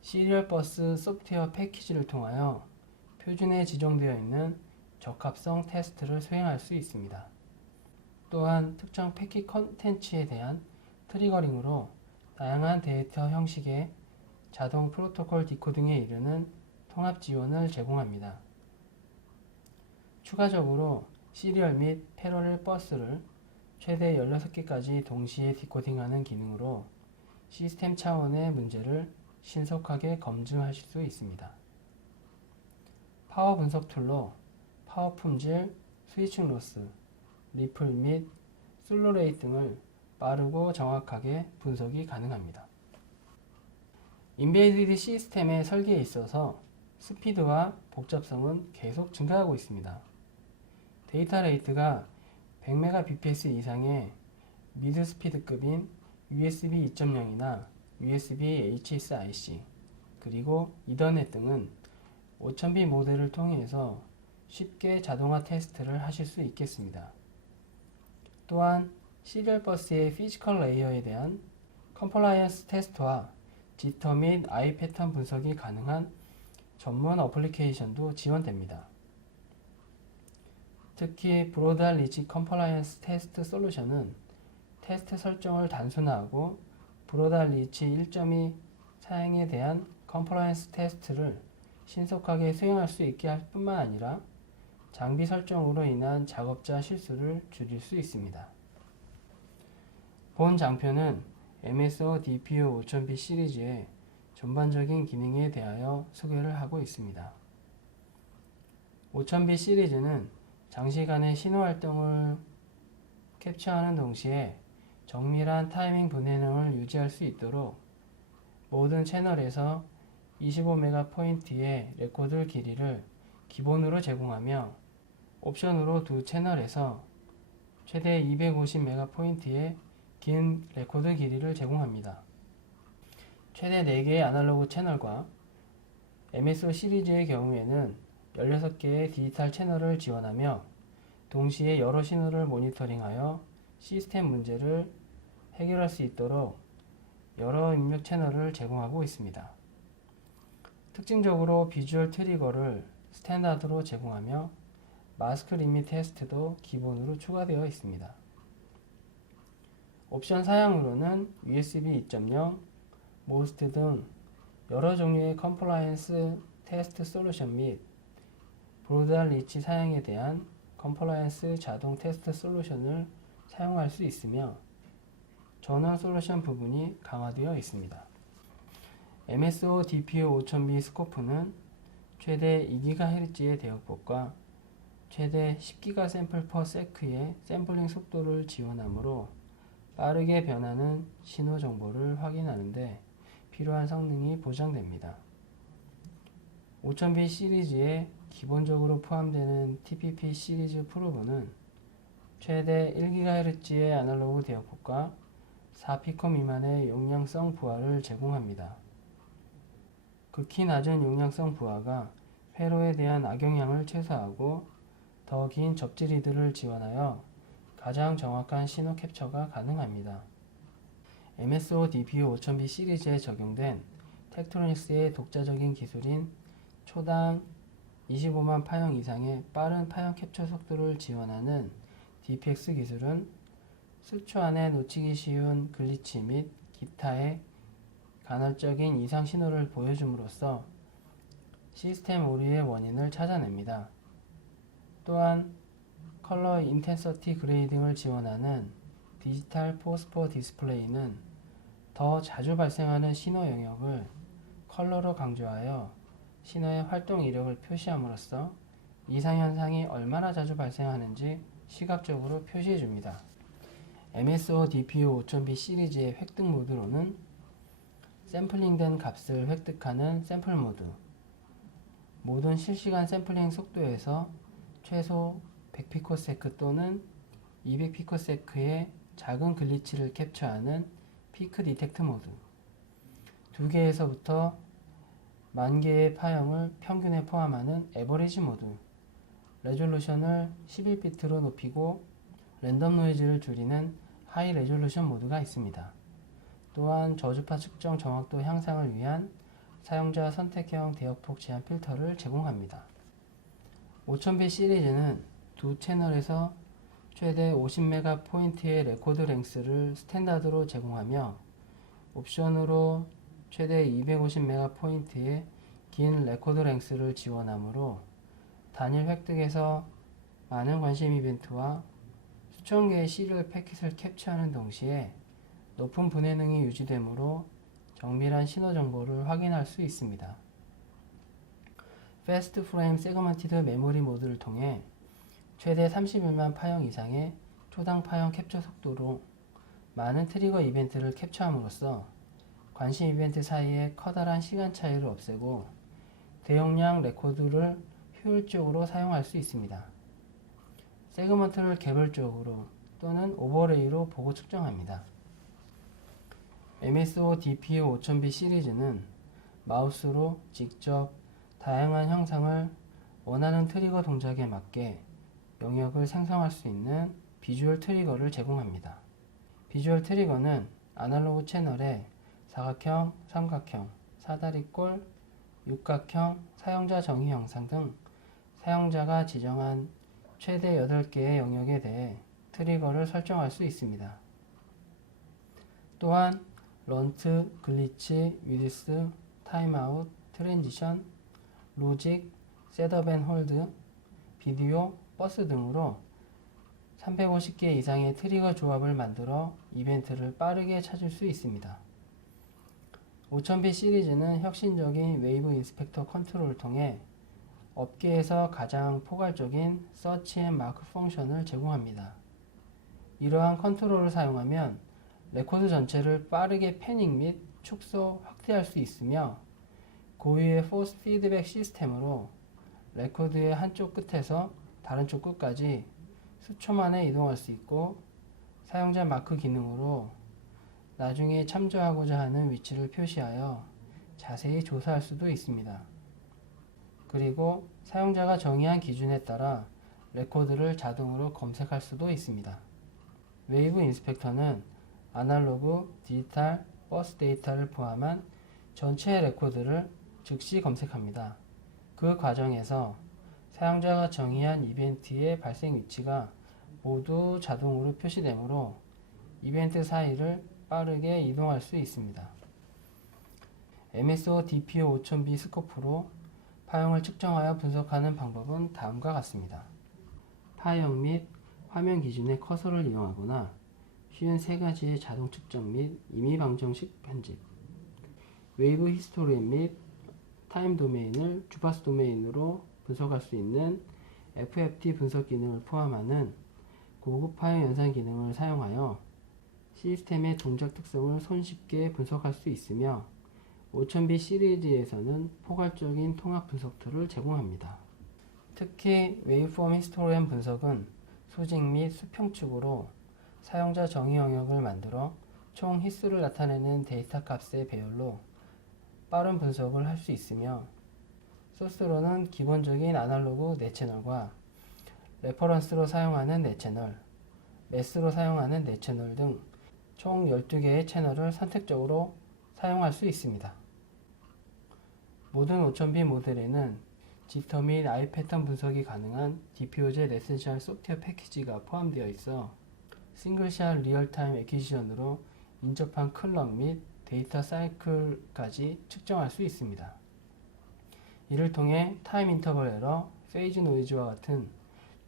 시리얼 버스 소프트웨어 패키지를 통하여 표준에 지정되어 있는 적합성 테스트를 수행할 수 있습니다. 또한 특정 패킷 컨텐츠에 대한 트리거링으로 다양한 데이터 형식의 자동 프로토콜 디코딩에 이르는 통합 지원을 제공합니다. 추가적으로 시리얼 및 패러렐 버스를 최대 16개까지 동시에 디코딩하는 기능으로 시스템 차원의 문제를 신속하게 검증하실 수 있습니다. 파워 분석 툴로 파워 품질, 스위칭 로스, 리플 및 슬로 레이트 등을 빠르고 정확하게 분석이 가능합니다. 인베디드 시스템의 설계에 있어서 스피드와 복잡성은 계속 증가하고 있습니다. 데이터 레이트가 100Mbps 이상의 미드 스피드급인 USB 2.0이나 USB HSIC 그리고 이더넷 등은 5000B 모델을 통해서 쉽게 자동화 테스트를 하실 수 있겠습니다. 또한 시리얼 버스의 피지컬 레이어에 대한 컴플라이언스 테스트와 지터 및 아이 패턴 분석이 가능한 전문 어플리케이션도 지원됩니다. 특히 브로드 리치 컴플라이언스 테스트 솔루션은 테스트 설정을 단순화하고 브로드 리치 1.2 사양에 대한 컴플라이언스 테스트를 신속하게 수행할 수 있게 할 뿐만 아니라 장비 설정으로 인한 작업자 실수를 줄일 수 있습니다. 본 장표는 MSO DPU 5000B 시리즈의 전반적인 기능에 대하여 소개를 하고 있습니다. 5000B 시리즈는 장시간의 신호 활동을 캡처하는 동시에 정밀한 타이밍 분해능을 유지할 수 있도록 모든 채널에서 25MP의 레코드 길이를 기본으로 제공하며 옵션으로 두 채널에서 최대 250MP의 긴 레코드 길이를 제공합니다. 최대 4개의 아날로그 채널과 MSO 시리즈의 경우에는 16개의 디지털 채널을 지원하며 동시에 여러 신호를 모니터링하여 시스템 문제를 해결할 수 있도록 여러 입력 채널을 제공하고 있습니다. 특징적으로 비주얼 트리거를 스탠다드로 제공하며 마스크 리밋 테스트도 기본으로 추가되어 있습니다. 옵션 사양으로는 USB 2.0, 모스트 등 여러 종류의 컴플라이언스 테스트 솔루션 및 브로드 리치 사양에 대한 컴플라이언스 자동 테스트 솔루션을 사용할 수 있으며 전원 솔루션 부분이 강화되어 있습니다. MSO DPU 5000B 스코프는 최대 2GHz의 대역폭과 최대 10GB 샘플 퍼 세크의 샘플링 속도를 지원하므로 빠르게 변하는 신호 정보를 확인하는 데 필요한 성능이 보장됩니다. 5000B 시리즈에 기본적으로 포함되는 TPP 시리즈 프로브는 최대 1GHz의 아날로그 대역폭과 4피코 미만의 용량성 부하를 제공합니다. 극히 낮은 용량성 부하가 회로에 대한 악영향을 최소화하고 더 긴 접지 리드를 지원하여 가장 정확한 신호 캡처가 가능합니다. MSO DPU 5000B 시리즈에 적용된 텍트로닉스의 독자적인 기술인 초당 25만 파형 이상의 빠른 파형 캡처 속도를 지원하는 DPX 기술은 수초 안에 놓치기 쉬운 글리치 및 기타의 간헐적인 이상 신호를 보여줌으로써 시스템 오류의 원인을 찾아냅니다. 또한 컬러 인텐서티 그레이딩을 지원하는 디지털 포스포 디스플레이는 더 자주 발생하는 신호 영역을 컬러로 강조하여 신호의 활동 이력을 표시함으로써 이상현상이 얼마나 자주 발생하는지 시각적으로 표시해 줍니다. MSO DPU 5000B 시리즈의 획득 모드로는 샘플링된 값을 획득하는 샘플 모드, 모든 실시간 샘플링 속도에서 최소 100피코세크 또는 200피코세크의 작은 글리치를 캡처하는 피크 디텍트 모드, 2개에서부터 10,000개의 파형을 평균에 포함하는 에버리지 모드, 레졸루션을 11비트로 높이고 랜덤 노이즈를 줄이는 하이 레졸루션 모드가 있습니다. 또한 저주파 측정 정확도 향상을 위한 사용자 선택형 대역폭 제한 필터를 제공합니다. 5000B 시리즈는 두 채널에서 최대 50MP의 레코드 랭스를 스탠다드로 제공하며 옵션으로 최대 250MP의 긴 레코드 랭스를 지원하므로 단일 획득에서 많은 관심 이벤트와 수천 개의 시리얼 패킷을 캡처하는 동시에 높은 분해능이 유지되므로 정밀한 신호 정보를 확인할 수 있습니다. 패스트 프레임 세그먼티드 메모리 모드를 통해 최대 31만 파형 이상의 초당 파형 캡처 속도로 많은 트리거 이벤트를 캡처함으로써 관심 이벤트 사이의 커다란 시간 차이를 없애고 대용량 레코드를 효율적으로 사용할 수 있습니다. 세그먼트를 개별적으로 또는 오버레이로 보고 측정합니다. MSO DPO 5000B 시리즈는 마우스로 직접 다양한 형상을 원하는 트리거 동작에 맞게 영역을 생성할 수 있는 비주얼 트리거를 제공합니다. 비주얼 트리거는 아날로그 채널에 사각형, 삼각형, 사다리꼴, 육각형, 사용자 정의 형상 등 사용자가 지정한 최대 8개의 영역에 대해 트리거를 설정할 수 있습니다. 또한 런트, 글리치, 위드스, 타임아웃, 트랜지션, 로직, 셋업 앤 홀드, 비디오, 버스 등으로 350개 이상의 트리거 조합을 만들어 이벤트를 빠르게 찾을 수 있습니다. 5000B 시리즈는 혁신적인 웨이브 인스펙터 컨트롤을 통해 업계에서 가장 포괄적인 서치 앤 마크 펑션을 제공합니다. 이러한 컨트롤을 사용하면 레코드 전체를 빠르게 패닝 및 축소, 확대할 수 있으며 고유의 포스 피드백 시스템으로 레코드의 한쪽 끝에서 다른 쪽 끝까지 수초 만에 이동할 수 있고 사용자 마크 기능으로 나중에 참조하고자 하는 위치를 표시하여 자세히 조사할 수도 있습니다. 그리고 사용자가 정의한 기준에 따라 레코드를 자동으로 검색할 수도 있습니다. 웨이브 인스펙터는 아날로그, 디지털, 버스 데이터를 포함한 전체 레코드를 즉시 검색합니다. 그 과정에서 사용자가 정의한 이벤트의 발생 위치가 모두 자동으로 표시되므로 이벤트 사이를 빠르게 이동할 수 있습니다. MSO DPO 5000B 스코프로 파형을 측정하여 분석하는 방법은 다음과 같습니다. 파형 및 화면 기준의 커서를 이용하거나 쉬운 세 가지의 자동 측정 및 임의 방정식 편집, 웨이브 히스토그램 및 타임 도메인을 주파수 도메인으로 분석할 수 있는 FFT 분석 기능을 포함하는 고급 파형 연산 기능을 사용하여 시스템의 동작 특성을 손쉽게 분석할 수 있으며 5000B 시리즈에서는 포괄적인 통합 분석 툴을 제공합니다. 특히 웨이브폼 히스토그램 분석은 수직 및 수평축으로 사용자 정의 영역을 만들어 총 히스를 나타내는 데이터 값의 배열로 빠른 분석을 할 수 있으며 소스로는 기본적인 아날로그 4채널과 레퍼런스로 사용하는 4채널, 매스로 사용하는 4채널 등 총 12개의 채널을 선택적으로 사용할 수 있습니다. 모든 5000B 모델에는 지터 및 아이 패턴 분석이 가능한 DPOZ 에센셜 소프트웨어 패키지가 포함되어 있어 싱글샷 리얼타임 애퀴지션으로 인접한 클럭 및 데이터 사이클까지 측정할 수 있습니다. 이를 통해 타임 인터벌 에러, 페이즈 노이즈와 같은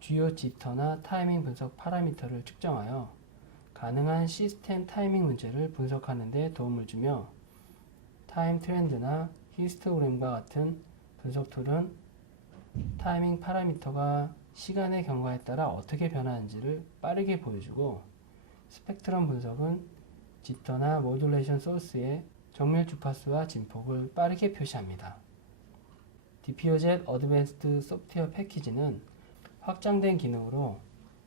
주요 지터나 타이밍 분석 파라미터를 측정하여 가능한 시스템 타이밍 문제를 분석하는 데 도움을 주며 타임 트렌드나 히스토그램과 같은 분석 툴은 타이밍 파라미터가 시간의 경과에 따라 어떻게 변하는지를 빠르게 보여주고 스펙트럼 분석은 지터나 모듈레이션 소스의 정밀 주파수와 진폭을 빠르게 표시합니다. DPOZ 어드밴스드 소프트웨어 패키지는 확장된 기능으로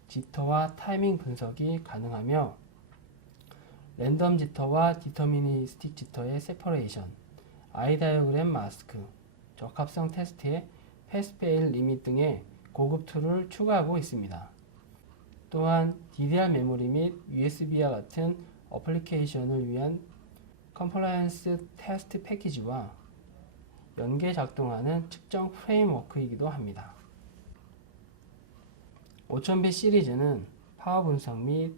지터와 타이밍 분석이 가능하며 랜덤 지터와 디터미니스틱 지터의 세퍼레이션, 아이 다이어그램 마스크, 적합성 테스트의 패스페일 리밋 등의 고급 툴을 추가하고 있습니다. 또한 DDR 메모리 및 USB와 같은 어플리케이션을 위한 컴플라이언스 테스트 패키지와 연계 작동하는 측정 프레임워크이기도 합니다. 5000B 시리즈는 파워 분석 및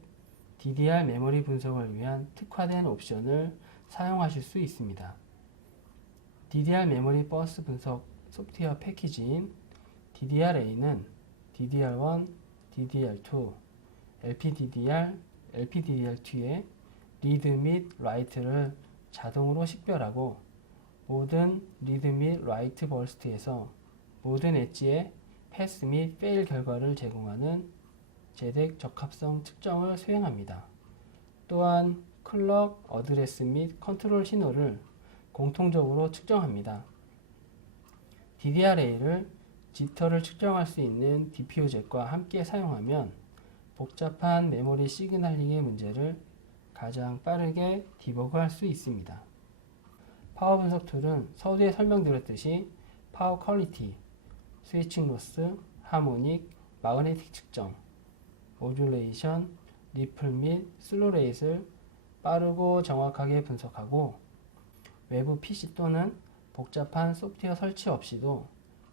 DDR 메모리 분석을 위한 특화된 옵션을 사용하실 수 있습니다. DDR 메모리 버스 분석 소프트웨어 패키지인 DDR-A는 DDR1, DDR2, LPDDR, LPDDR2의 리드 및 라이트를 자동으로 식별하고 모든 리드 및 라이트 버스트에서 모든 엣지의 패스 및 페일 결과를 제공하는 제덱 적합성 측정을 수행합니다. 또한 클럭, 어드레스 및 컨트롤 신호를 공통적으로 측정합니다. DDRA를 지터를 측정할 수 있는 디퓨저과 함께 사용하면 복잡한 메모리 시그널링의 문제를 가장 빠르게 디버그할 수 있습니다. 파워 분석 툴은 서두에 설명드렸듯이 파워 퀄리티, 스위칭 로스, 하모닉, 마그네틱 측정, 모듈레이션, 리플 및 슬로 레이트를 빠르고 정확하게 분석하고 외부 PC 또는 복잡한 소프트웨어 설치 없이도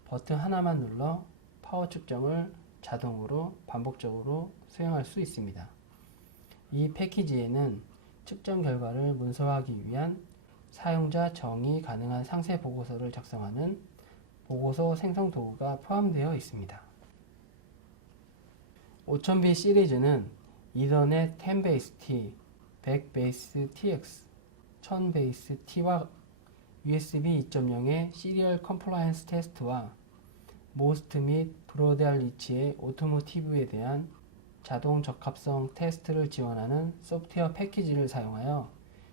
버튼 하나만 눌러 파워 측정을 자동으로 반복적으로 수행할 수 있습니다. 이 패키지에는 측정 결과를 문서화하기 위한 사용자 정의 가능한 상세 보고서를 작성하는 보고서 생성 도구가 포함되어 있습니다. 5000B 시리즈는 이더넷 10BASE-T, 100BASE-TX, 1000BASE-T와 USB 2.0의 시리얼 컴플라이언스 테스트와 모스트 및 브로드알 리치의 오토모티브에 대한 자동 적합성 테스트를 지원하는 소프트웨어 패키지를 사용하여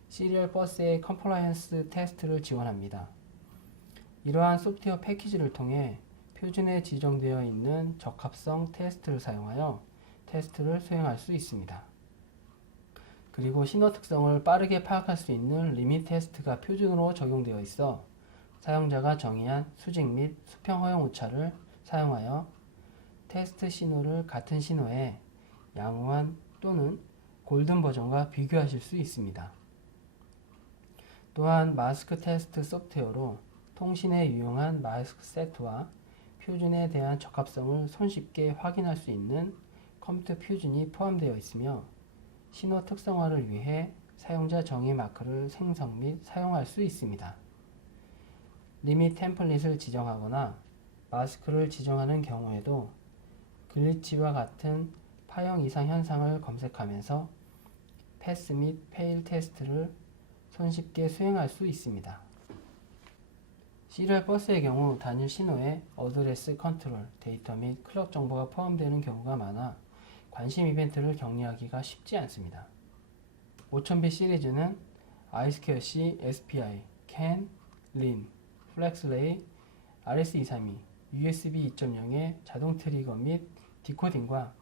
시리얼 버스의 컴플라이언스 테스트를 지원합니다. 이러한 소프트웨어 패키지를 통해 표준에 지정되어 있는 적합성 테스트를 사용하여 테스트를 수행할 수 있습니다. 그리고 신호 특성을 빠르게 파악할 수 있는 리밋 테스트가 표준으로 적용되어 있어 사용자가 정의한 수직 및 수평 허용 오차를 사용하여 테스트 신호를 같은 신호의 양호한 또는 골든 버전과 비교하실 수 있습니다. 또한 마스크 테스트 소프트웨어로 통신에 유용한 마스크 세트와 표준에 대한 적합성을 손쉽게 확인할 수 있는 컴퓨터 퓨전이 포함되어 있으며 신호 특성화를 위해 사용자 정의 마크를 생성 및 사용할 수 있습니다. 리밋 템플릿을 지정하거나 마스크를 지정하는 경우에도 글리치와 같은 파형 이상 현상을 검색하면서 패스 및 페일 테스트를 손쉽게 수행할 수 있습니다. 시리얼 버스의 경우 단일 신호에 어드레스 컨트롤, 데이터 및 클럭 정보가 포함되는 경우가 많아 관심 이벤트를 격리하기가 쉽지 않습니다. 5000B 시리즈는 I2C, SPI, CAN, LIN, FlexRay, RS232, USB 2.0의 자동 트리거 및 디코딩과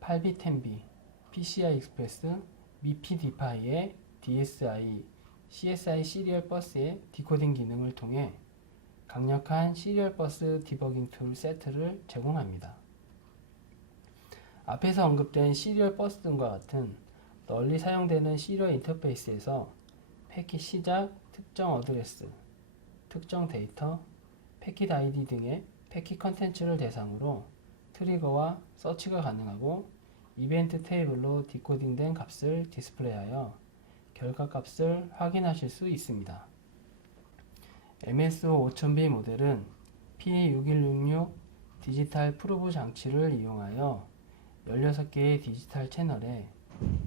8B, 10B, PCI 익스프레스, MIPI 디파이의 DSI, CSI 시리얼 버스의 디코딩 기능을 통해 강력한 시리얼 버스 디버깅 툴 세트를 제공합니다. 앞에서 언급된 시리얼 버스 등과 같은 널리 사용되는 시리얼 인터페이스에서 패킷 시작, 특정 어드레스, 특정 데이터, 패킷 아이디 등의 패킷 컨텐츠를 대상으로 트리거와 서치가 가능하고 이벤트 테이블로 디코딩된 값을 디스플레이하여 결과값을 확인하실 수 있습니다. MSO 5000B 모델은 P6166 디지털 프로브 장치를 이용하여 16개의 디지털 채널에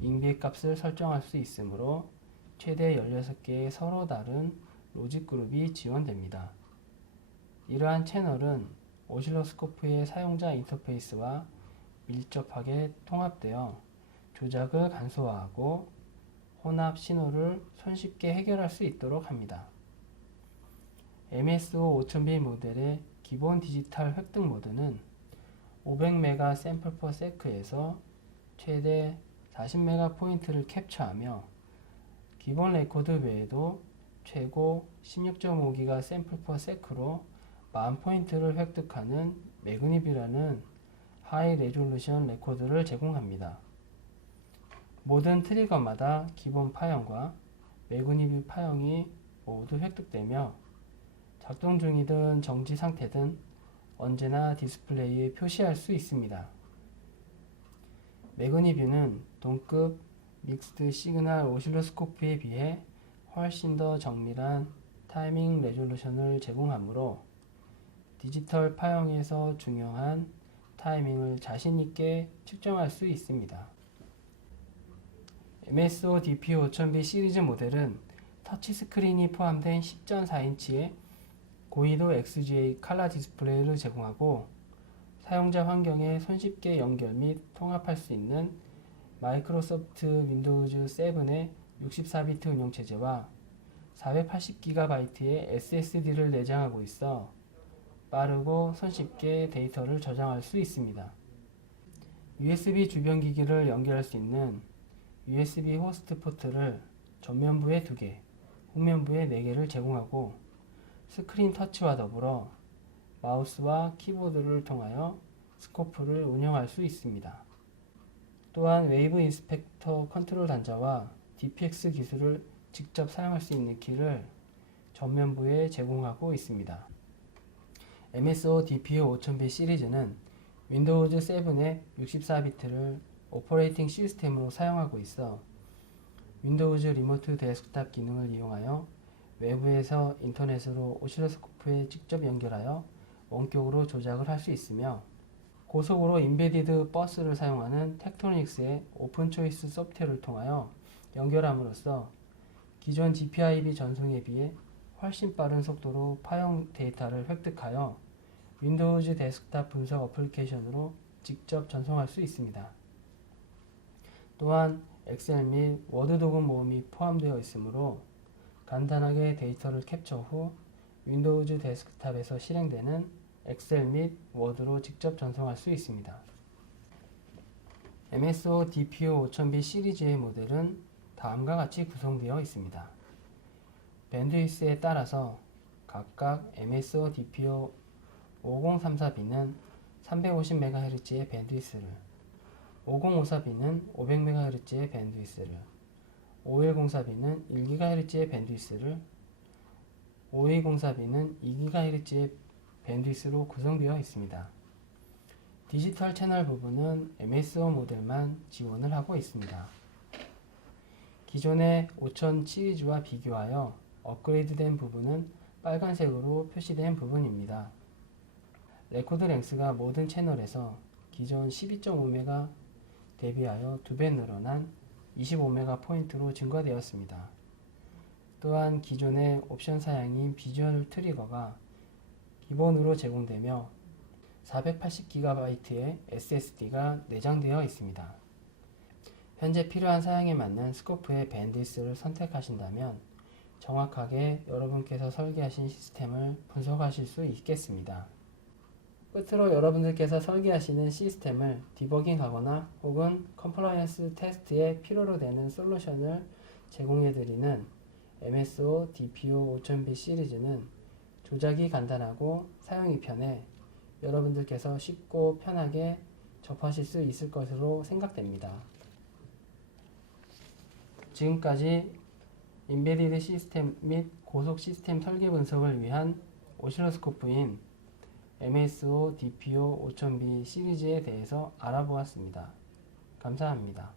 인비의 값을 설정할 수 있으므로 최대 16개의 서로 다른 로직 그룹이 지원됩니다. 이러한 채널은 오실로스코프의 사용자 인터페이스와 밀접하게 통합되어 조작을 간소화하고 혼합 신호를 손쉽게 해결할 수 있도록 합니다. MSO 5000B 모델의 기본 디지털 획득 모드는 500메가 샘플 퍼 세크에서 최대 40메가 포인트를 캡처하며 기본 레코드 외에도 최고 16.5기가 샘플 퍼 세크로 10,000포인트를 획득하는 매그니뷰라는 하이 레졸루션 레코드를 제공합니다. 모든 트리거마다 기본 파형과 매그니뷰 파형이 모두 획득되며 작동 중이든 정지 상태든 언제나 디스플레이에 표시할 수 있습니다. 매그니뷰는 동급 믹스드 시그널 오실로스코프에 비해 훨씬 더 정밀한 타이밍 레졸루션을 제공하므로 디지털 파형에서 중요한 타이밍을 자신있게 측정할 수 있습니다. MSO DP5000B 시리즈 모델은 터치스크린이 포함된 10.4인치의 고의도 XGA 칼라 디스플레이를 제공하고 사용자 환경에 손쉽게 연결 및 통합할 수 있는 마이크로소프트 윈도우즈 7의 64비트 운영체제와 480GB의 SSD를 내장하고 있어 빠르고 손쉽게 데이터를 저장할 수 있습니다. USB 주변 기기를 연결할 수 있는 USB 호스트 포트를 전면부에 2개, 후면부에 4개를 제공하고 스크린 터치와 더불어 마우스와 키보드를 통하여 스코프를 운영할 수 있습니다. 또한 웨이브 인스펙터 컨트롤 단자와 DPX 기술을 직접 사용할 수 있는 키를 전면부에 제공하고 있습니다. MSO DPO 5000B 시리즈는 윈도우즈 7의 64비트를 오퍼레이팅 시스템으로 사용하고 있어 윈도우즈 리모트 데스크탑 기능을 이용하여 외부에서 인터넷으로 오실로스코프에 직접 연결하여 원격으로 조작을 할 수 있으며 고속으로 인베디드 버스를 사용하는 텍토닉스의 오픈 초이스 소프트웨어를 통하여 연결함으로써 기존 GPIB 전송에 비해 훨씬 빠른 속도로 파형 데이터를 획득하여 윈도우즈 데스크탑 분석 어플리케이션으로 직접 전송할 수 있습니다. 또한 엑셀 및 워드 도구 모음이 포함되어 있으므로 간단하게 데이터를 캡처 후 윈도우즈 데스크탑에서 실행되는 엑셀 및 워드로 직접 전송할 수 있습니다. MSO DPO 5000B 시리즈의 모델은 다음과 같이 구성되어 있습니다. 밴드위스에 따라서 각각 MSO DPO 5034B는 350MHz의 밴드위스를, 5054B는 500MHz의 밴드위스를, 5104B는 1GHz의 밴드위스를, 5204B는 2GHz의 밴드위스로 구성되어 있습니다. 디지털 채널 부분은 MSO 모델만 지원을 하고 있습니다. 기존의 5000 시리즈와 비교하여 업그레이드된 부분은 빨간색으로 표시된 부분입니다. 레코드 랭스가 모든 채널에서 기존 12.5메가 대비하여 2배 늘어난 25메가 포인트로 증가되었습니다. 또한 기존의 옵션 사양인 비주얼 트리거가 기본으로 제공되며 480GB의 SSD가 내장되어 있습니다. 현재 필요한 사양에 맞는 스코프의 밴드위스를 선택하신다면 정확하게 여러분께서 설계하신 시스템을 분석하실 수 있겠습니다. 끝으로 여러분들께서 설계하시는 시스템을 디버깅하거나 혹은 컴플라이언스 테스트에 필요로 되는 솔루션을 제공해드리는 MSO DPO 5000B 시리즈는 조작이 간단하고 사용이 편해 여러분들께서 쉽고 편하게 접하실 수 있을 것으로 생각됩니다. 지금까지 인베디드 시스템 및 고속 시스템 설계 분석을 위한 오실로스코프인 MSO DPO 5000B 시리즈에 대해서 알아보았습니다. 감사합니다.